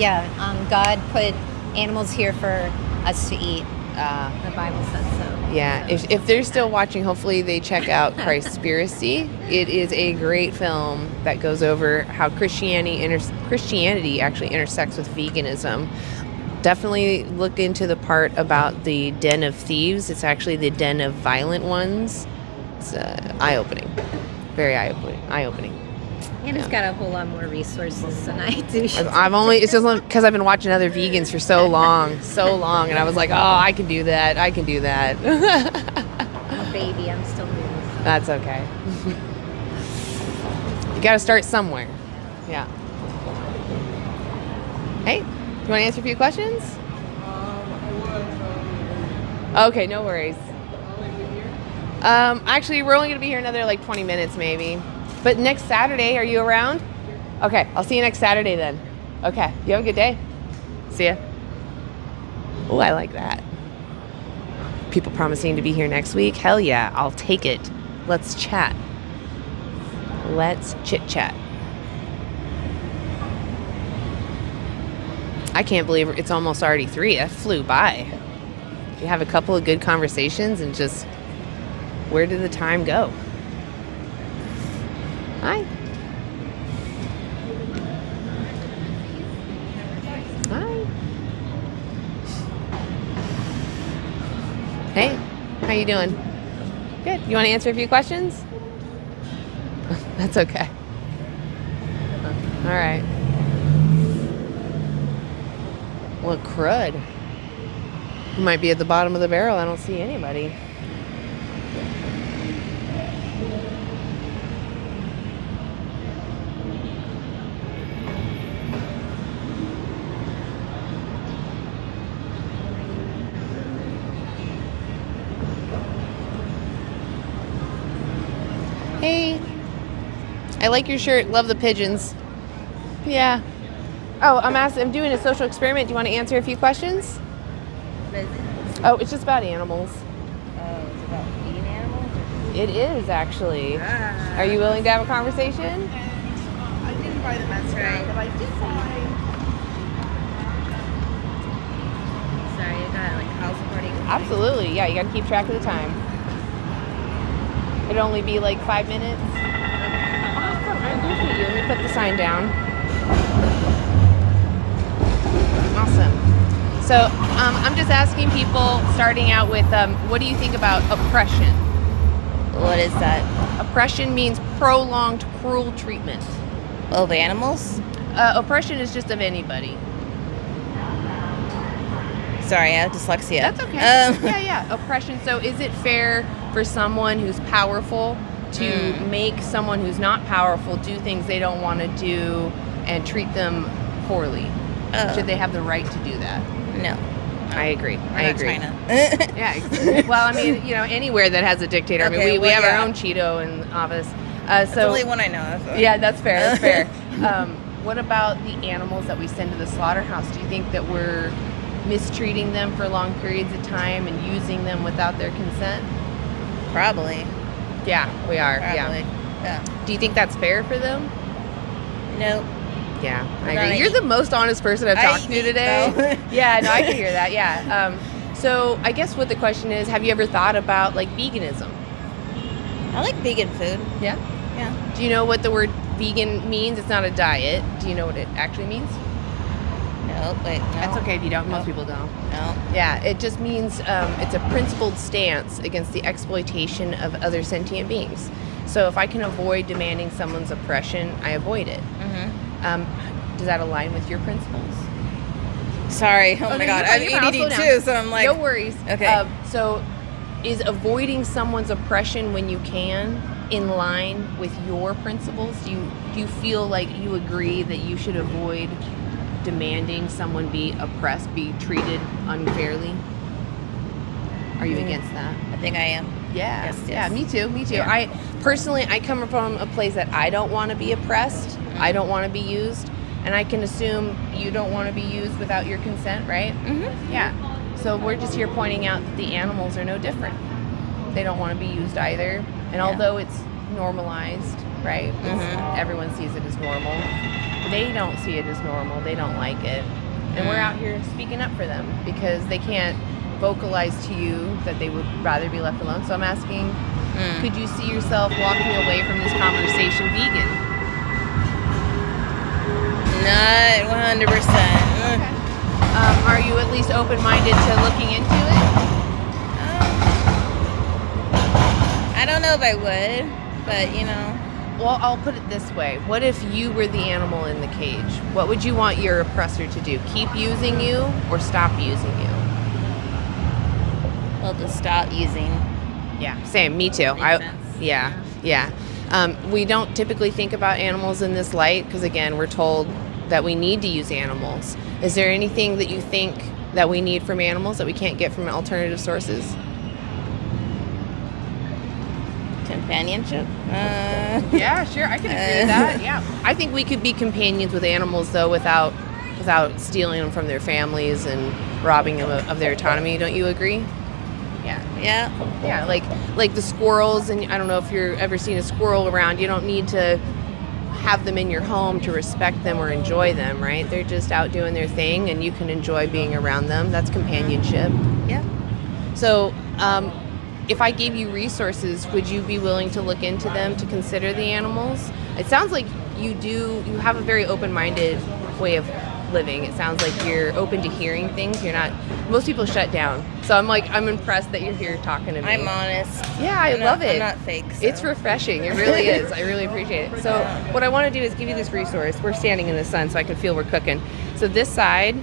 Yeah, God put animals here for us to eat. The Bible says so. Yeah, if they're still watching, hopefully they check out Christspiracy. It is a great film that goes over how Christianity actually intersects with veganism. Definitely look into the part about the den of thieves. It's actually the den of violent ones. it's eye-opening, very eye-opening. Anna's got a whole lot more resources than I do. It's just because I've been watching other vegans for so long, and I was like, oh, I can do that. I'm a baby. I'm still new. So. That's okay. You got to start somewhere. Yeah. Hey, you want to answer a few questions? Okay, no worries. Actually, we're only going to be here another like 20 minutes maybe. But next Saturday, are you around? Okay, I'll see you next Saturday then. Okay, you have a good day. See ya. Oh, I like that. People promising to be here next week. Hell yeah, I'll take it. Let's chat. Let's chit chat. I can't believe it's almost already 3. That flew by. You have a couple of good conversations and just, where did the time go? Hi. Hi. Hey, how you doing? Good. You want to answer a few questions? That's okay. All right. Well, crud. You might be at the bottom of the barrel. I don't see anybody. Hey, I like your shirt. Love the pigeons. Yeah. Oh, I'm doing a social experiment. Do you want to answer a few questions? What is it? Oh, it's just about animals. Oh, it's about eating animals? It is, actually. Are you willing to have a conversation? I didn't buy the mascara, but I did buy. Sorry, I got like house party. Absolutely. Yeah, you got to keep track of the time. It'd only be like 5 minutes. Awesome. I appreciate you. Let me put the sign down. Awesome. So I'm just asking people, starting out with, what do you think about oppression? What is that? Oppression means prolonged cruel treatment. Of animals? Oppression is just of anybody. Sorry, I have dyslexia. That's okay. Yeah. Oppression. So is it fair for someone who's powerful to make someone who's not powerful do things they don't want to do and treat them poorly? Should they have the right to do that? No. I agree. We're I not agree. China. Yeah. Well, I mean, anywhere that has a dictator. Okay, I mean, we have yeah. our own Cheeto in office. That's the only one I know of. So. Yeah, that's fair. That's fair. What about the animals that we send to the slaughterhouse? Do you think that we're mistreating them for long periods of time and using them without their consent? Probably. Yeah, we are. Probably. Yeah. Do you think that's fair for them? No. Yeah, I agree. You're the most honest person I've talked to today. Yeah, no, I can hear that. Yeah. So I guess what the question is, have you ever thought about like veganism? I like vegan food. Yeah? Yeah. Do you know what the word vegan means? It's not a diet. Do you know what it actually means? No, wait, no. That's okay if you don't. Most people don't. No. Yeah, it just means it's a principled stance against the exploitation of other sentient beings. So if I can avoid demanding someone's oppression, I avoid it. Does that align with your principles? Sorry. Oh my God. I have ADD too, so I'm like. No worries. Okay. So is avoiding someone's oppression when you can in line with your principles? Do you feel like you agree that you should avoid demanding someone be oppressed, be treated unfairly? Are you against that? I think I am. Yeah. Yes. Yeah, me too. Yeah. I personally, I come from a place that I don't want to be oppressed. I don't want to be used. And I can assume you don't want to be used without your consent, right? Yeah. So we're just here pointing out that the animals are no different. They don't want to be used either. And although it's normalized, right? Everyone sees it as normal. They don't see it as normal. They don't like it. And we're out here speaking up for them because they can't vocalize to you that they would rather be left alone. So I'm asking, could you see yourself walking away from this conversation vegan? Not 100%. Okay. Are you at least open-minded to looking into it? I don't know if I would, but you know. Well, I'll put it this way. What if you were the animal in the cage? What would you want your oppressor to do? Keep using you or stop using you? Well, to stop using. Yeah, same. Me too. Yeah. We don't typically think about animals in this light because, again, we're told that we need to use animals. Is there anything that you think that we need from animals that we can't get from alternative sources? Companionship? Yeah, sure. I can agree with that. Yeah. I think we could be companions with animals, though, without stealing them from their families and robbing them of their autonomy. Don't you agree? Yeah. Like the squirrels, and I don't know if you've ever seen a squirrel around. You don't need to have them in your home to respect them or enjoy them, right? They're just out doing their thing, and you can enjoy being around them. That's companionship. Yeah. So, if I gave you resources, would you be willing to look into them to consider the animals? It sounds like you have a very open-minded way of living. It sounds like you're open to hearing things. Most people shut down. So I'm impressed that you're here talking to me. I'm honest. Yeah, I love it. I'm not fake. So. It's refreshing. It really is. I really appreciate it. So what I want to do is give you this resource. We're standing in the sun so I can feel we're cooking. So this side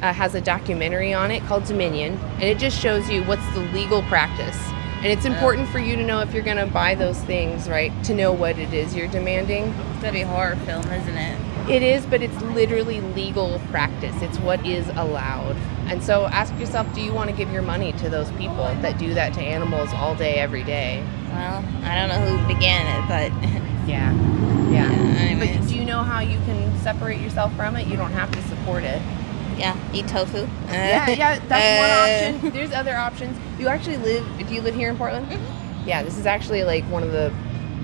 has a documentary on it called Dominion, and it just shows you what's the legal practice. And it's important for you to know if you're going to buy those things, right, to know what it is you're demanding. It's going to be a horror film, isn't it? It is, but it's literally legal practice. It's what is allowed. And so ask yourself, do you want to give your money to those people that do that to animals all day, every day? Well, I don't know who began it, but... Yeah. But do you know how you can separate yourself from it? You don't have to support it. Yeah, eat tofu. Yeah, that's one option. There's other options. Do you live here in Portland? Mm-hmm. Yeah, this is actually like one of the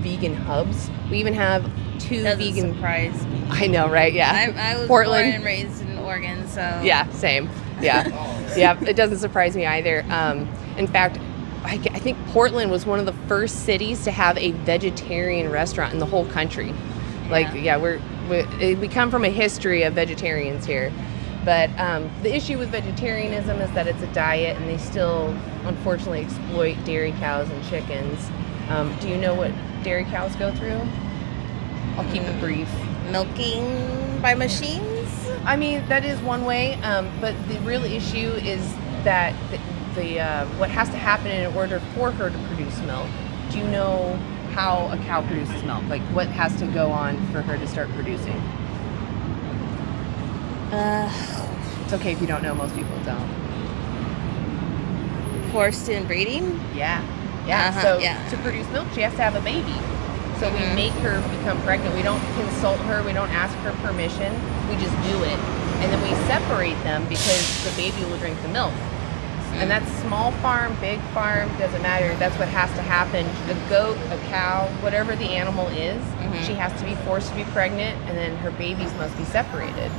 vegan hubs. We even have two vegan. Surprise me. I know, right? Yeah. I was Portland. born and raised in Oregon, so. Yeah, same. Yeah. Yeah, it doesn't surprise me either. In fact, I think Portland was one of the first cities to have a vegetarian restaurant in the whole country. We come from a history of vegetarians here. But the issue with vegetarianism is that it's a diet, and they still, unfortunately, exploit dairy cows and chickens. Do you know what dairy cows go through? I'll keep it brief. Milking by machines? I mean, that is one way, but the real issue is that what has to happen in order for her to produce milk. Do you know how a cow produces milk? Like, what has to go on for her to start producing? It's okay if you don't know. Most people don't. Forced inbreeding? Yeah. To produce milk, she has to have a baby. So we make her become pregnant. We don't consult her. We don't ask her permission. We just do it. And then we separate them because the baby will drink the milk. And that's small farm, big farm, doesn't matter. That's what has to happen. A goat, a cow, whatever the animal is, she has to be forced to be pregnant, and then her babies must be separated.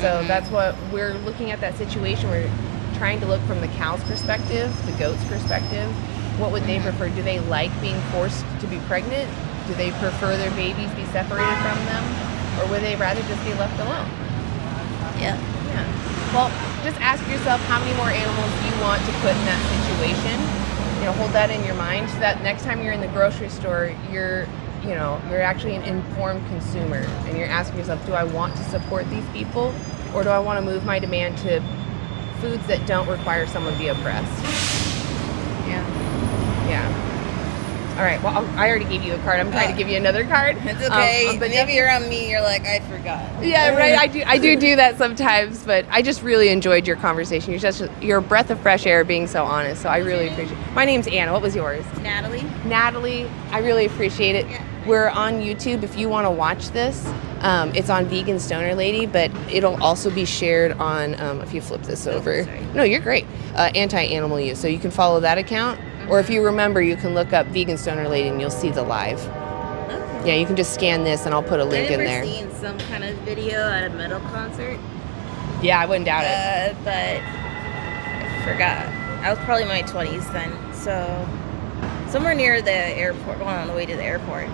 So that's what we're looking at, that situation. We're trying to look from the cow's perspective, the goat's perspective. What would they prefer? Do they like being forced to be pregnant? Do they prefer their babies be separated from them? Or would they rather just be left alone? Yeah. Well, just ask yourself how many more animals you want to put in that situation. Hold that in your mind so that next time you're in the grocery store, you're actually an informed consumer, and you're asking yourself, do I want to support these people, or do I want to move my demand to foods that don't require someone to be oppressed? Yeah. All right, well, I already gave you a card. I'm trying to give you another card. It's okay. But maybe around me, you're like, I forgot. Yeah, right. I do that sometimes, but I just really enjoyed your conversation. You're a breath of fresh air being so honest, so I really appreciate it. My name's Anna. What was yours? Natalie, I really appreciate it. Yeah. We're on YouTube if you want to watch this. It's on VeganStonerLady, but it'll also be shared on, if you flip this over. No, you're great. Anti-animal use. So you can follow that account. Or if you remember, you can look up VeganStonerLady and you'll see the live. Okay. Yeah, you can just scan this and I'll put a link in there. I've never seen some kind of video at a metal concert. Yeah, I wouldn't doubt it. But I forgot. I was probably in my 20s then. So somewhere near the airport, well, on the way to the airport.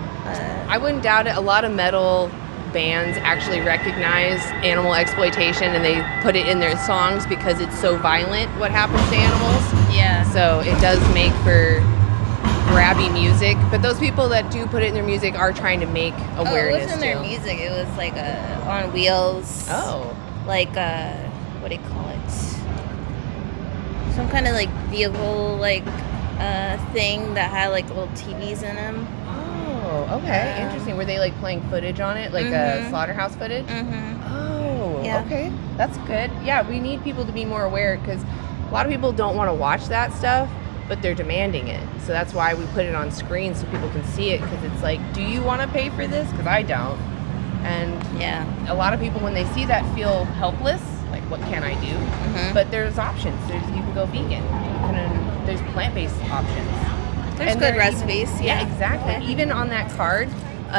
I wouldn't doubt it. A lot of metal bands actually recognize animal exploitation and they put it in their songs because it's so violent what happens to animals. Yeah. So it does make for grabby music, but those people that do put it in their music are trying to make awareness. It wasn't their music. It was like on wheels. Oh. Like what do you call it? Some kind of like vehicle thing that had like little TVs in them. Oh, okay, interesting. Were they like playing footage on it, like slaughterhouse footage? Oh, Yeah. okay, that's good. Yeah, we need people to be more aware because a lot of people don't want to watch that stuff, but they're demanding it. So that's why we put it on screen so people can see it, because it's like, do you want to pay for this? Because I don't. And a lot of people, when they see that, feel helpless. Like, what can I do? But there's options. You can go vegan. There's plant-based options. There's good recipes. Yeah, exactly. Even on that card,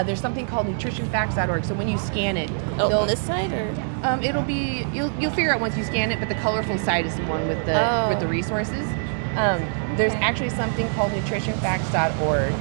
there's something called nutritionfacts.org. So when you scan it, on this side, or it'll be you'll figure out once you scan it. But the colorful side is the one with the resources. There's actually something called nutritionfacts.org,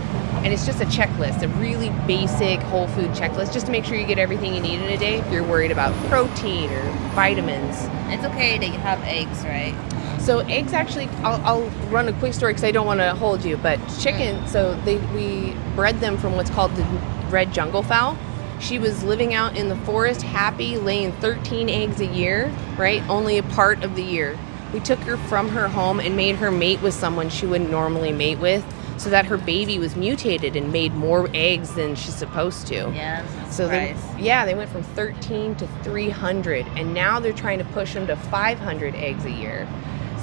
and it's just a checklist, a really basic whole food checklist, just to make sure you get everything you need in a day. If you're worried about protein or vitamins, it's okay to have eggs, right? So eggs, actually, I'll run a quick story because I don't want to hold you, but chicken, so we bred them from what's called the red jungle fowl. She was living out in the forest, happy, laying 13 eggs a year, right? Only a part of the year. We took her from her home and made her mate with someone she wouldn't normally mate with, so that her baby was mutated and made more eggs than she's supposed to. Yeah, so they went from 13 to 300, and now they're trying to push them to 500 eggs a year.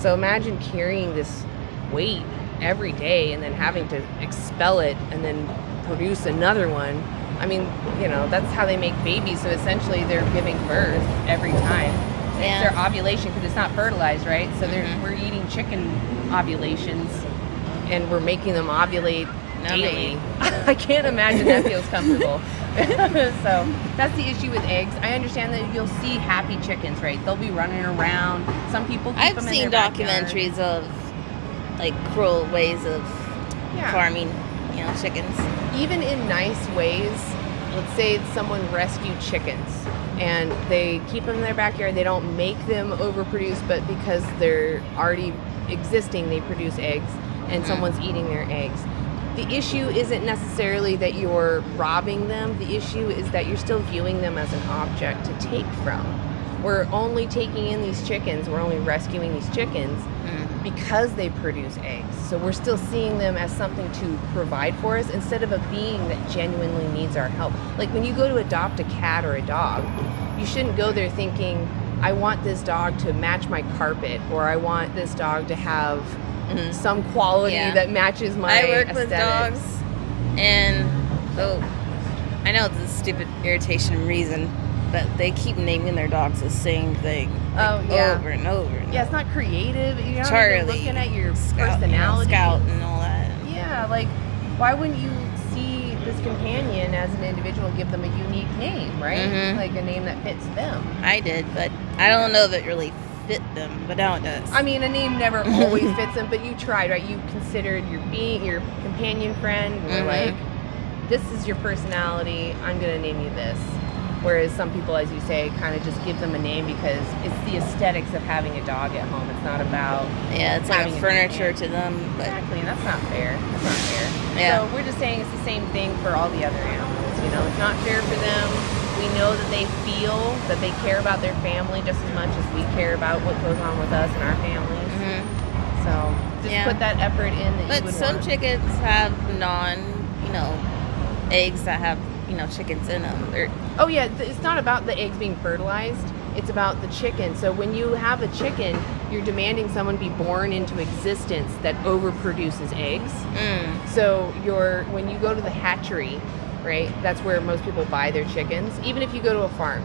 So imagine carrying this weight every day and then having to expel it and then produce another one. I mean, that's how they make babies. So essentially they're giving birth every time. It's their ovulation, because it's not fertilized, right? So we're eating chicken ovulations and we're making them ovulate daily. I can't imagine that feels comfortable. So that's the issue with eggs. I understand that you'll see happy chickens, right? They'll be running around. Some people keep them in their backyard. I've seen documentaries of like cruel ways of farming, chickens. Even in nice ways, let's say someone rescued chickens and they keep them in their backyard. They don't make them overproduce, but because they're already existing, they produce eggs, and someone's eating their eggs. The issue isn't necessarily that you're robbing them. The issue is that you're still viewing them as an object to take from. We're only taking in these chickens, we're only rescuing these chickens because they produce eggs. So we're still seeing them as something to provide for us instead of a being that genuinely needs our help. Like when you go to adopt a cat or a dog, you shouldn't go there thinking, I want this dog to match my carpet, or I want this dog to have some quality that matches my I work aesthetic. with dogs, and so I know it's a stupid irritation reason, but they keep naming their dogs the same thing over and over. Yeah, it's not creative. You're not Charlie, even looking at your Scout, personality. Scout and all that. Yeah, like why wouldn't you see this companion as an individual and give them a unique name, right? Like a name that fits them. I did, but I don't know if it really fit them, but now it does. I mean, a name never always fits them, but you tried, right? You considered your companion friend. You're like, this is your personality. I'm gonna name you this. Whereas some people, as you say, kind of just give them a name because it's the aesthetics of having a dog at home. It's not about it's like a furniture to them. But exactly, and that's not fair. That's not fair. Yeah. So we're just saying it's the same thing for all the other animals. It's not fair for them. We know that they feel that they care about their family just as much as we care about what goes on with us and our families. So just put that effort in that you would some want. chickens have eggs that have chickens in them. Oh yeah, it's not about the eggs being fertilized. It's about the chicken. So when you have a chicken, you're demanding someone be born into existence that overproduces eggs. So when you go to the hatchery, right, that's where most people buy their chickens. Even if you go to a farm,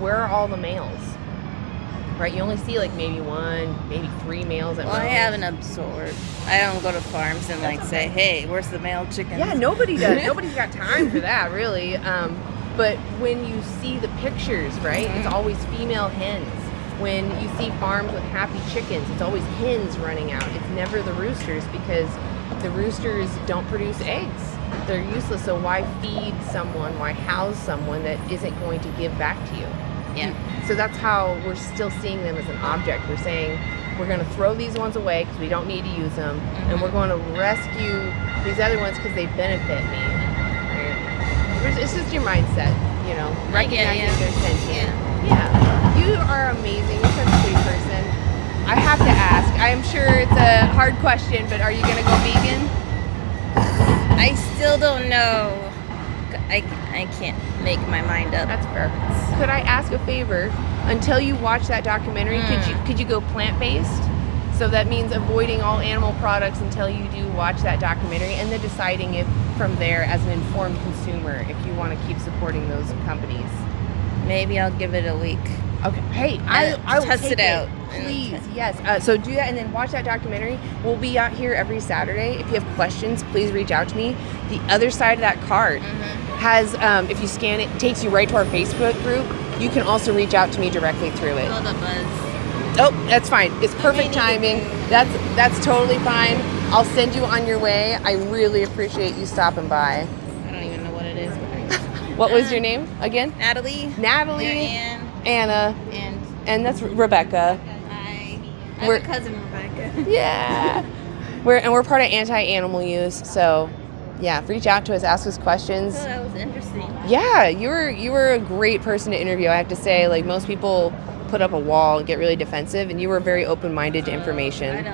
where are all the males? Right, you only see like maybe one, maybe three males at most. I haven't absorbed. I don't go to farms and say, hey, where's the male chicken? Yeah, nobody does. Nobody's got time for that, really. But when you see the pictures, right, it's always female hens. When you see farms with happy chickens, it's always hens running out. It's never the roosters, because the roosters don't produce eggs. They're useless. So why feed someone, why house someone that isn't going to give back to you? Yeah. So that's how we're still seeing them as an object. We're saying we're going to throw these ones away because we don't need to use them, and we're going to rescue these other ones because they benefit me. Right? It's just your mindset, you know, recognizing they're sentient. Yeah. You are amazing. You're such a sweet person. I have to ask, I am sure it's a hard question, but are you going to go vegan? I still don't know. I can't make my mind up. That's fair. Could I ask a favor? Until you watch that documentary, could you go plant-based? So that means avoiding all animal products until you do watch that documentary, and then deciding if from there, as an informed consumer, if you want to keep supporting those companies. Maybe I'll give it a week. Okay. Hey, I will test take it out. Please, yes. So do that and then watch that documentary. We'll be out here every Saturday. If you have questions, please reach out to me. The other side of that card has, if you scan it, takes you right to our Facebook group. You can also reach out to me directly through it. Hold up, Buzz. Oh, that's fine. It's perfect timing. That's totally fine. I'll send you on your way. I really appreciate you stopping by. I don't even know what it is. But what was your name again? Natalie. Anna. And that's Rebecca. Hi. I'm a cousin Rebecca. Yeah. We're part of anti-animal use, so yeah, reach out to us, ask us questions. Oh, that was interesting. Yeah, you were a great person to interview. I have to say, like, most people put up a wall and get really defensive, and you were very open-minded to information.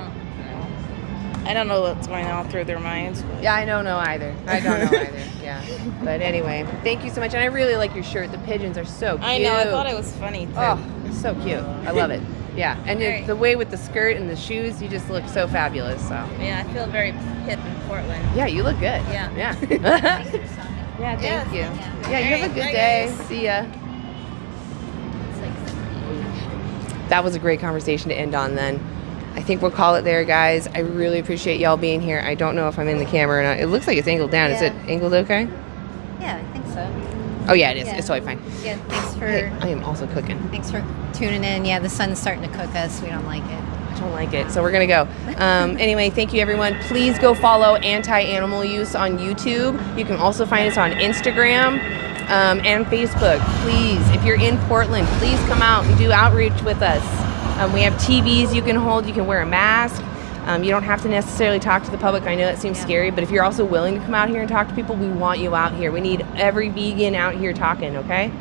I don't know what's going on through their minds. But. Yeah, I don't know either. Yeah. But anyway, thank you so much. And I really like your shirt. The pigeons are so cute. I know. I thought it was funny, too. Oh, so cute. I love it. Yeah. And the way with the skirt and the shoes, you just look so fabulous. So. Yeah, I feel very hip in Portland. Yeah, you look good. Yeah. Yeah, thank you. Yeah, you have a good day. Guys. See ya. That was a great conversation to end on then. I think we'll call it there, guys. I really appreciate y'all being here. I don't know if I'm in the camera or not. It looks like it's angled down. Is it angled okay? Yeah, I think so. Oh, yeah, it is. Yeah. It's totally fine. Yeah, thanks for... Hey, I am also cooking. Thanks for tuning in. Yeah, the sun's starting to cook us. We don't like it. I don't like it. So we're going to go. Anyway, thank you, everyone. Please go follow Anti-Animal Use on YouTube. You can also find us on Instagram and Facebook. Please, if you're in Portland, please come out and do outreach with us. We have TVs you can hold. You can wear a mask. You don't have to necessarily talk to the public. I know that seems scary, but if you're also willing to come out here and talk to people, we want you out here. We need every vegan out here talking, okay?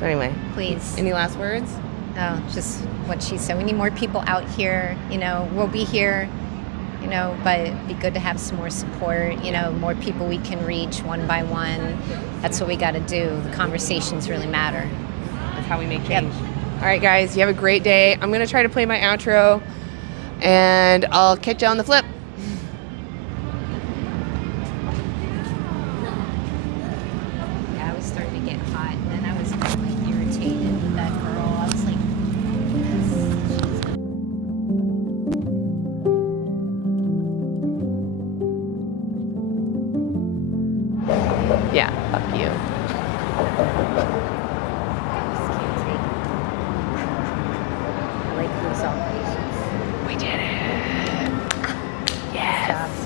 So anyway. Please. Any last words? No, just what she said. We need more people out here. You know, we'll be here, you know, but it'd be good to have some more support, you know, more people we can reach one by one. That's what we got to do. The conversations really matter. That's how we make change. Yep. All right, guys, you have a great day. I'm going to try to play my outro, and I'll catch you on the flip. Yeah, I was starting to get hot, and then I was kind of like irritated with that girl. I was like, yeah, fuck you.